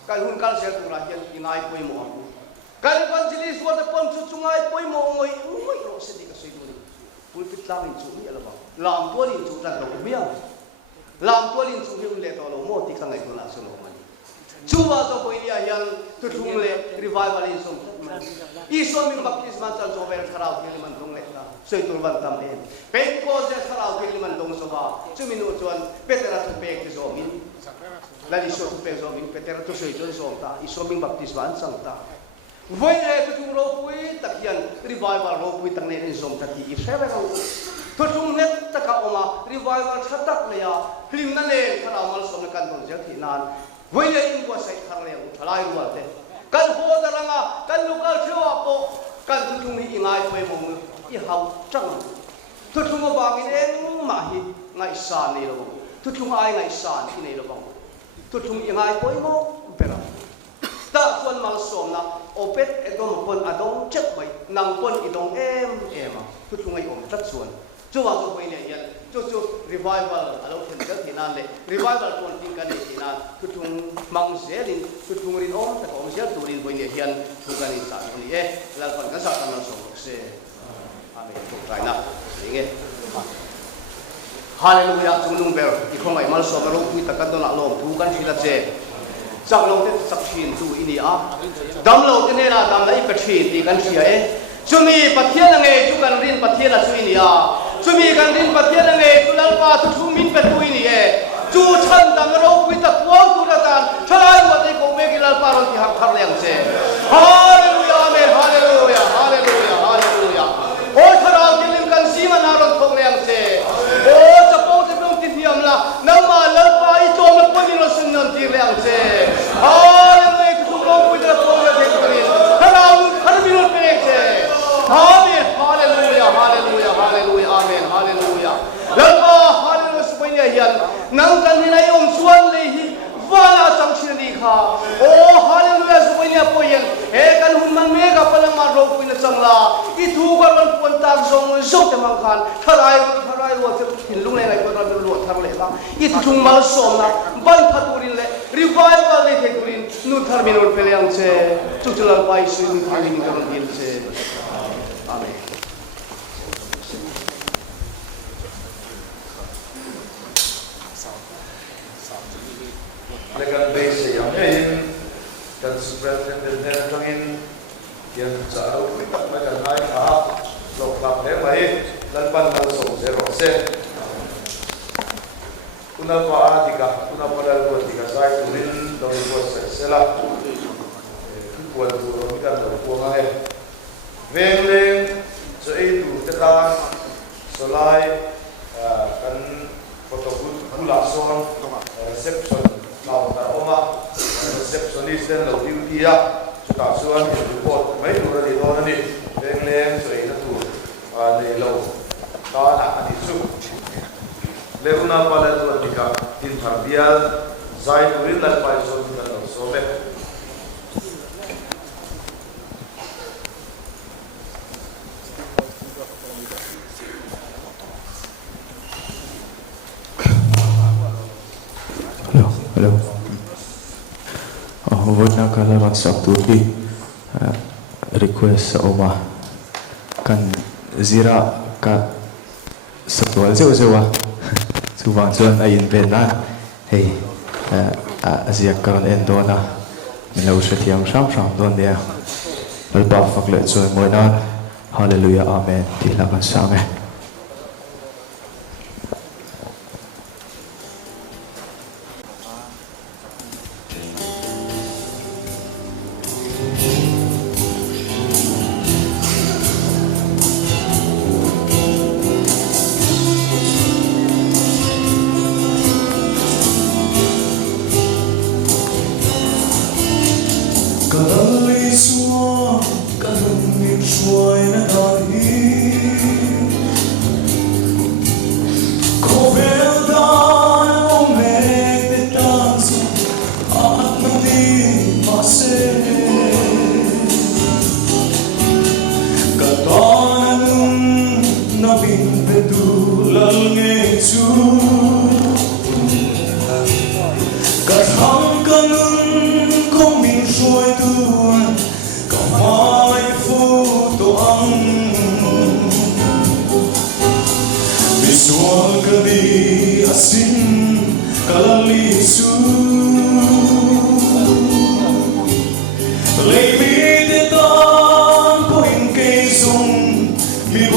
kan hun kal se tu ra hian i ngai poi mo kan evangelist wa te pon chu chungai poi mo ngoi ro se di ka sei du ni pulpit la min chu ni ala ba lam to lin chu ta lo bia lam to lin chu hi le to lo mo ti ka ngai ko la so lo ma chuwa to ko inia hian tu thung le revivalism iso min baptisma chal jo ver tharau hi man dong le ta สวยตัววันทำเองเป็นโคจะสลาวกินมันตรงสว่าจุมินุจวนเป็นแต่ละทุเปกที่โซมินและดิโซทุเปกโซมินเป็นแต่ละทุสวยจนสองตาอิโซมินบัพติสวันสังตาวันนี้ทุกโรปุยตะเกียนรีไววัลโรปุยตั้งในอินสมตะกี้อิเซเวลทุกเน็ตตะกาออกมารีไววัลชัดตักเลยอ่ะพิมนั่นเองถ้าเรามาสมกันตรงเจ้าที่นานวันนี้อินกัวใส่ทางเลี้ยงทลายรัวเต้กันโหดรังอ่ะกันลูกเอาเชื่อว่าโปกันทุกมีอิงไงไปมองอีเฮาจังทุกมาบางเองมาฮิไงสานนี่เราทุกไงสานที่นี่เราบังทุกอิงไงไปมองเปล่าแต่คนมาสมนะโอเป็ดไอ้ตัวมันคนอดงเจ็บไปนั่งคนอีดงเอ็มทุกไงอมทัดส่วนจู่ว่าตัวไปเนี่ยยันจู่รีไววัลเราเห็นเจ้าที่นั่นเลยรีไววัลคนทิ้งกันที่นั่นทุกมังเสียลินทุกรินอมแต่ของเสียตัวรินไปเนี่ยยันทุกกันที่สามคนนี้แล้วคนก็สักกันมาสมเสียอาเมนถูกใจนะอย่างเงี้ยฮาเลลูยาจุงลุงเบลอีกคนใหม่มาสมเราคุยตะกันตัวหนักลงทุกกันที่ละเจจักลงที่สักชินดูอินี่อ่ะดำลงที่นี่นะดำละอีกชินที่กันเสียจุมีปัทเทียนไงจุกันรินปัทเทียนละสุอินี่อ่ะจุมีกันรินปัทเทียนไงจุลัลปาทุมินเป็นตุอินี่จูชันดำเราคุยตะกวางตุระจานชลายวัดที่คงเมกิลัลปาเราที่หักทะเลงเจฮาเลลูยาเมฮาเลลูยาฮาเลลูยาฮาเลลูยาโอ้ทาราวกิลิมกันซีมันนารอนทงเลงเจโอ้จะโป้จะเป็นติดยามละน้ำมาลัลปาอีโจมันปุ่นยินสุนนันตีเลงเจฮาเลลูยาทุกเราคุยตะกวางจะเด็กคนนี้ทาราวทารบินุเป็นเจฮาเมนฮาเลลูยาฮาเลลูยาฮาเลลูยาอาเมนฮาเลลูยาลัลปาฮาเลลูยาสุบัยยันนังกันนี่นายองส่วนเลยวาลาสังชินีข้าโอ้ฮาเลลูยาสุบัยยันพ่อยังกันหุ่นมันเมฆกับพลังมาโรกุนสังลาอีทูกันมันปนตามทรงมันสุดแต่มังคันทลายวัวจะหินลุงในคนเราเป็นหลวดทะเลละอีทุ่งมาสมนะบันพัตุรินเลยรีไววัลเลยเทตุรินนูทาร์มินุลเปลียงเชจุดละไปสุนุทาร์มินุลเปลียงเชอาเมนLekan base yang lain dan sebenarnya dengan angin yang jauh kita akan naik lokap lemai lepas masuk zero set. Unapa dalam tiga saya turin dari buat selah buat turun kita dari puangai. Vengleng seitu kita selai kan foto bulat soang reception. Kalau tak oma, resepsionis dan lalu dia sudah suan report, baik dulu di tahun ini, Bengleng sudah itu di lalu, kalau nak disu, lepas pada tu jika tim terbial, saya turin lepas itu kita lalu sobek. Hello. Vot na kalaman sa aktuhi request sa oma kan zira ka saktual sewa subang suan ay invent na hey asiak karon endona milaw siya tiyang sham doon dia alpa faklet so mo na hallelujah amen tilakan sa amen. Leave me the dawn, point case on, me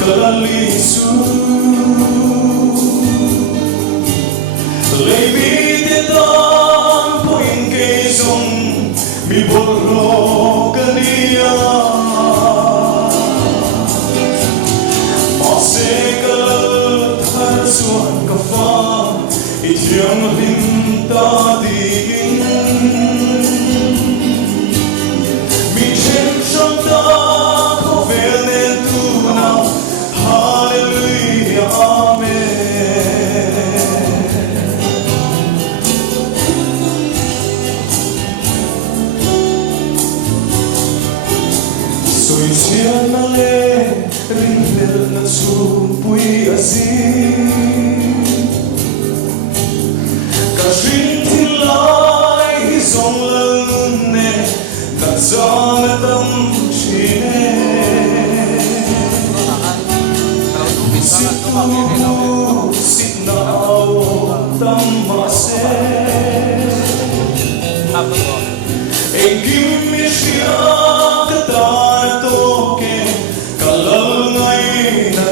kalalisu Leibit ang puing kesong mi borro kaniya Masekal harsuan kafa Ityang linta diin Mi chen shanta kovene tuna Hallelujah, Amen Soy sianale rinel na sumpuy asin Kashintilay hizong lalune Nagzamatang chine Situ sitnao tamase Egim misya katatoke Kalal ngay na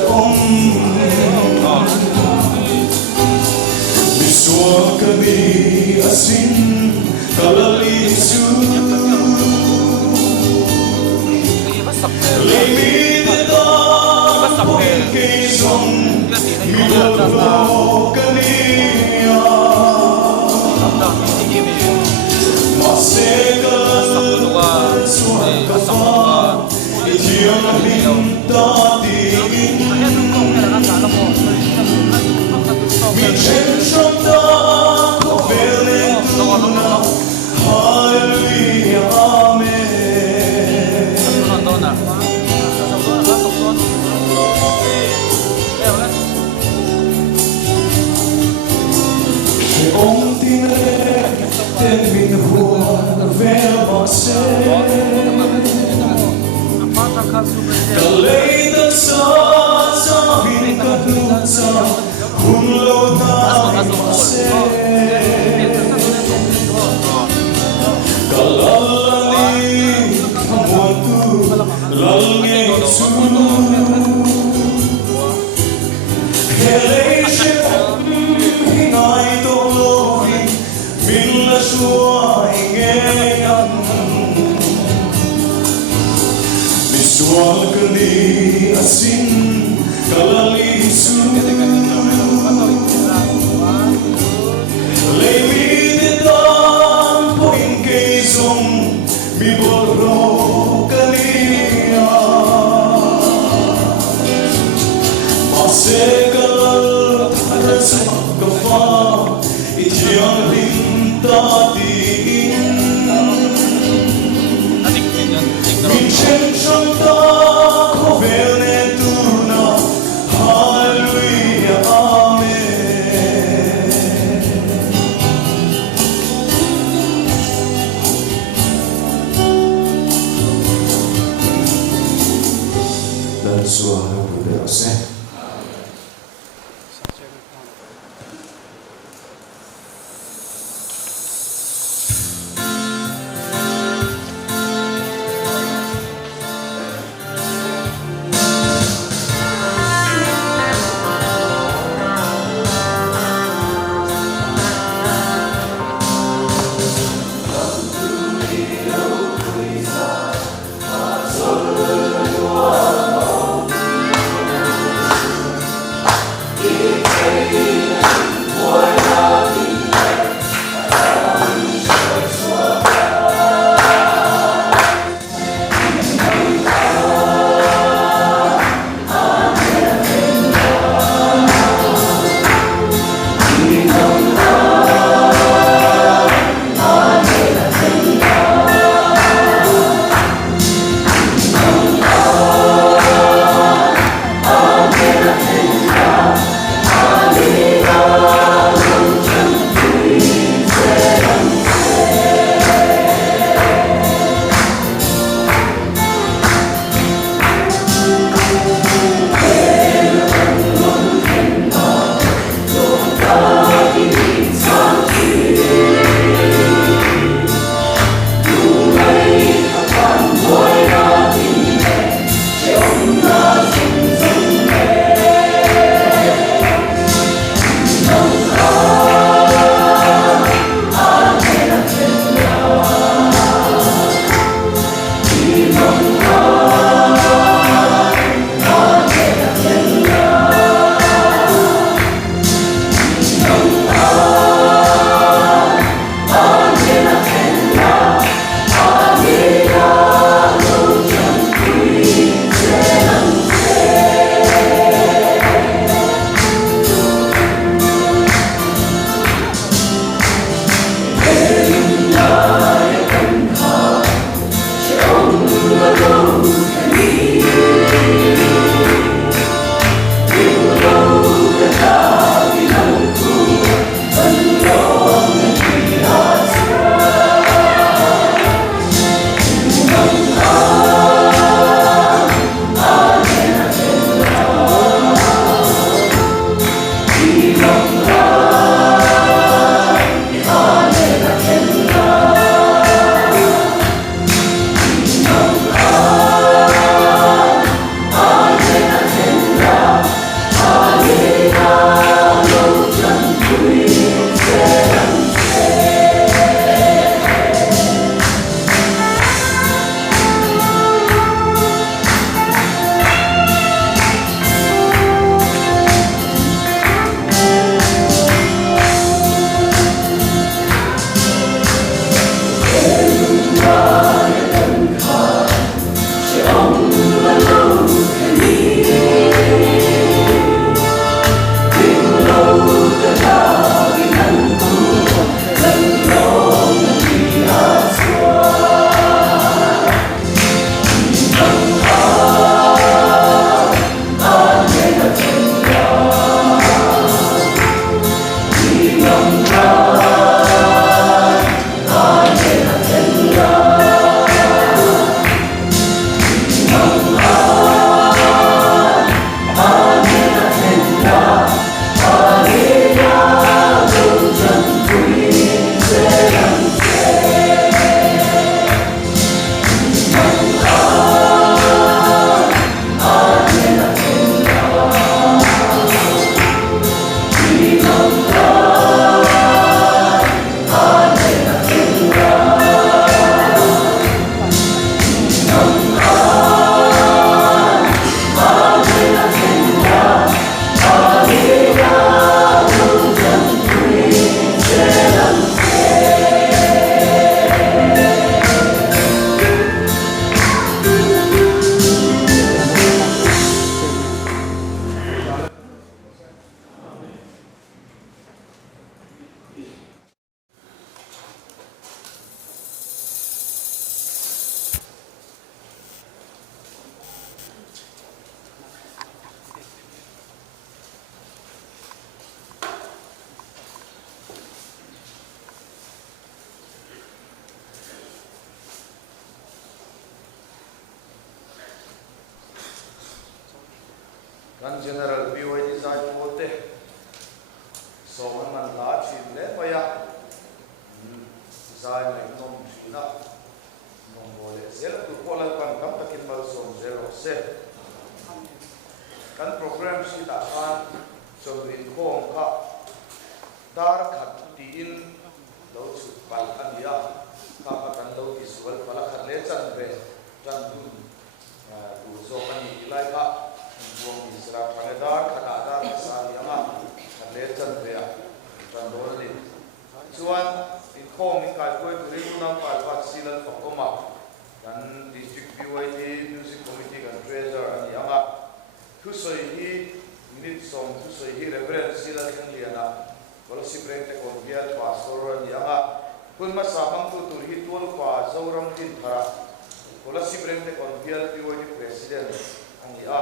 Biswa kami asin kalalisu Limit ang puing kesong midoro kaniya Masekal harsuan kafa Ityang linta diin Michen shanta kovene tuna Hallelujah, Amen Om tine ten min huan vermase Kaleitan sa hinkatnutsa Hunlo taimase Kalalani kamuatu lalnge su Heleshe hinay tolovi Minla shua ingeyan Biswal kani asin kalalisu Leibit ang puing kesong mi borro kaniya Masekal harsuan kafa Ityang linta diin Michen shanta kovene tuna Hallelujah, Amen Dal suara poderosa kan general BYD zai pote so man la chin le maya zai mai nom china nom bole zel tu pola kan kam takin mal som zero se kan program si ta kan chomrin khom kha dar khat ti in lo chu pal ania kha kan lo ti sual pala khat le chan ve chan tu tu zo ani lai ka buông Isra Canada Canada Sani ama le chan ve a chan do ni chuan in khom in kai koi tu ri na pal pat silan phokoma kan district BYD music committee kan treasurer ani ama thu soi hi minute song thu soi hi reverend silan kan liana fellowship rank te kon bial pastor ani ama kun ma samang tu tur hi tol pa zoram tin thara fellowship rank te kon bial BYD president ani a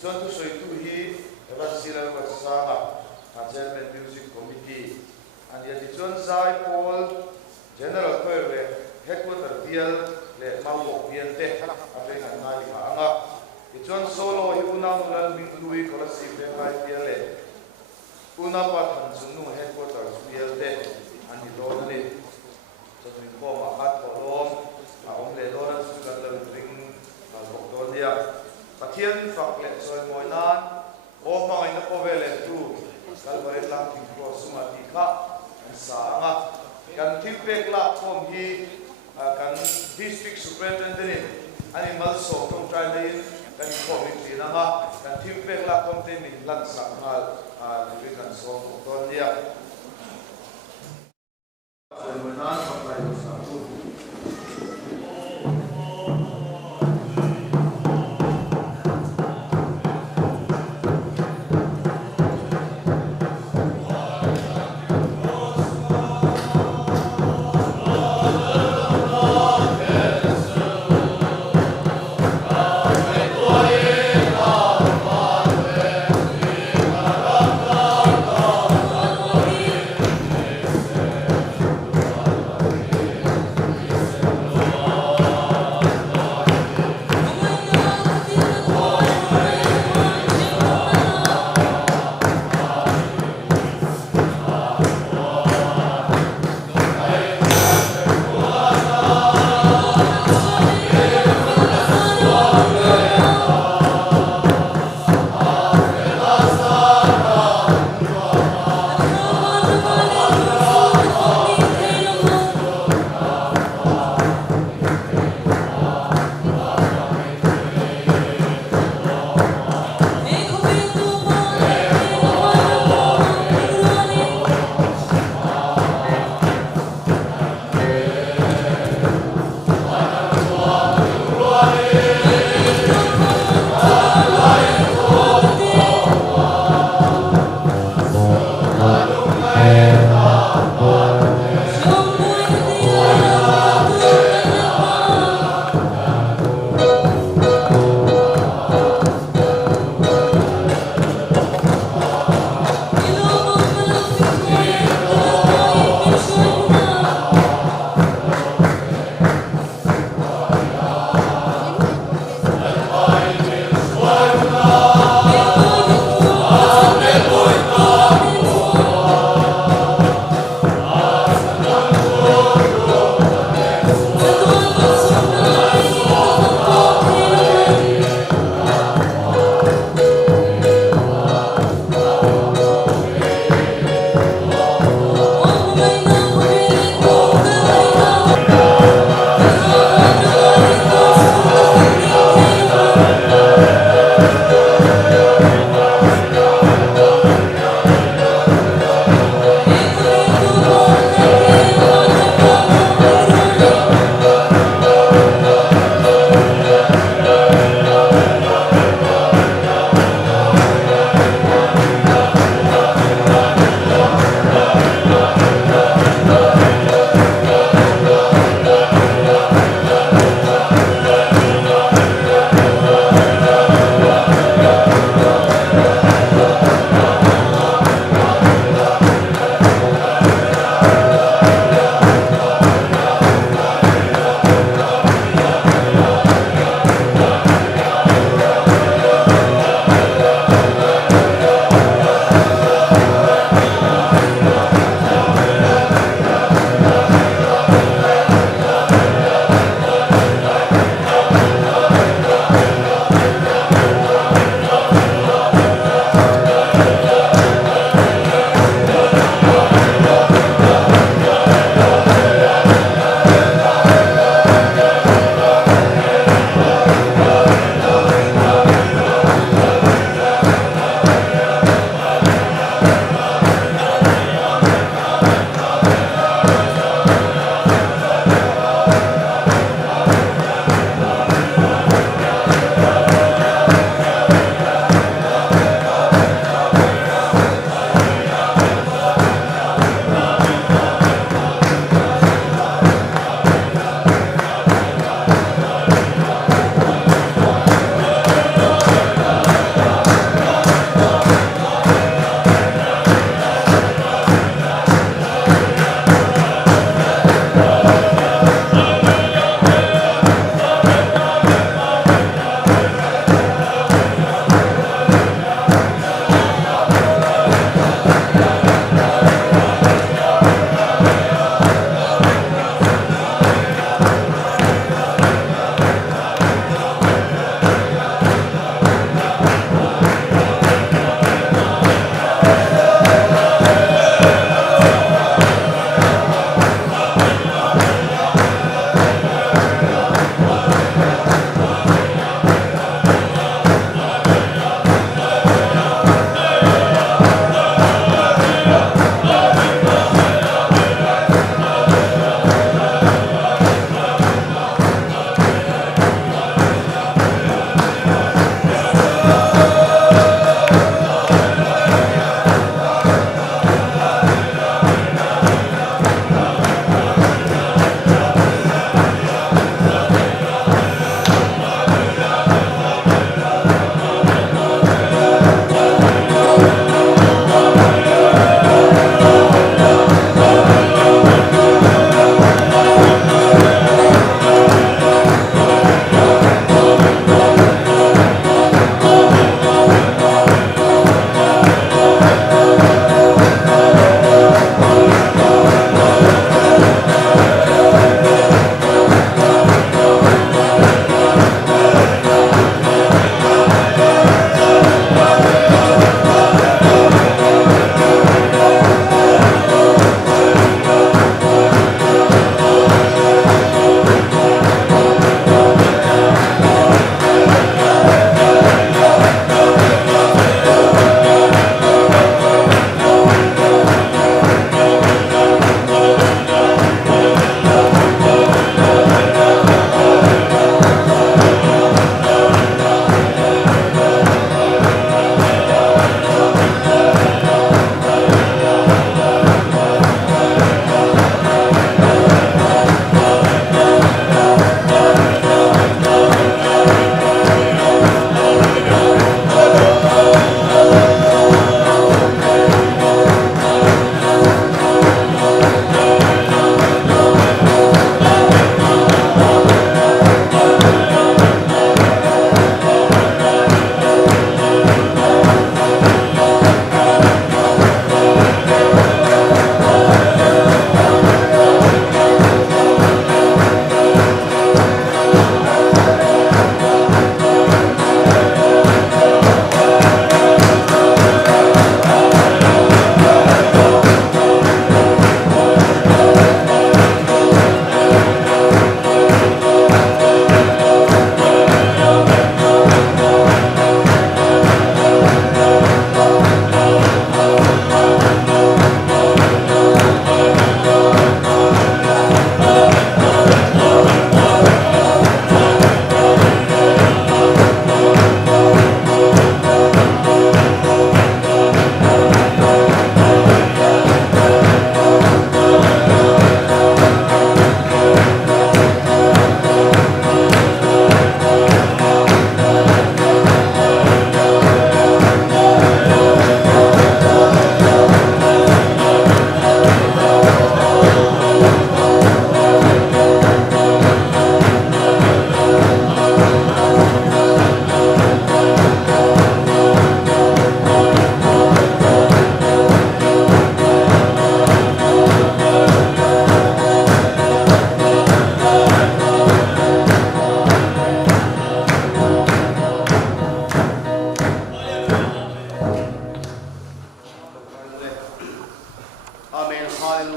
chuan thu soi tu hi reverend silan wa sanga chairman music committee ani a chuan zai Paul general khoe headquarter bial le mawo bial te ape kan nai ka anga chuan solo hi unang lan ming lui fellowship le kai bial le una pa than chunu headquarter bial te ani lo ni chuan ko ma hat ko lom a om le lo ran su kan le ring al bok do dia pathian fak le soi moi nan o ma ina ko vele tu kal bare lang ki ko suma ti kha sa anga kan tipek la kom hi kan district superintendent animal so tong trai lein kan committee na ma kan tipek la kom te min lan sa hal ni kan so ton dia nan apply sa tu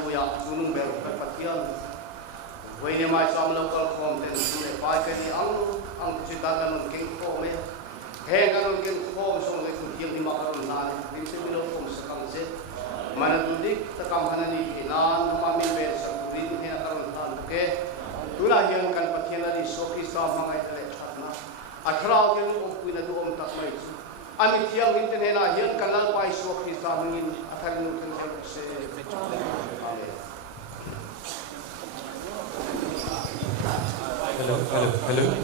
luya sunung ber patian wei mai sam local content ni pai ke ni ang citakan king ko me he kan king ko so le kun tiang ni makaron na ni se bilo ko sakang se mana tudik takam hanani hinan mami ber sakurin he karon tan ke tula hian kan pathian ari soki sa mangai tele chatna athrau ke om puina du om tak mai chu ami tiang internet na hian kanal pai soki sa mangin athal nu kan se Hello.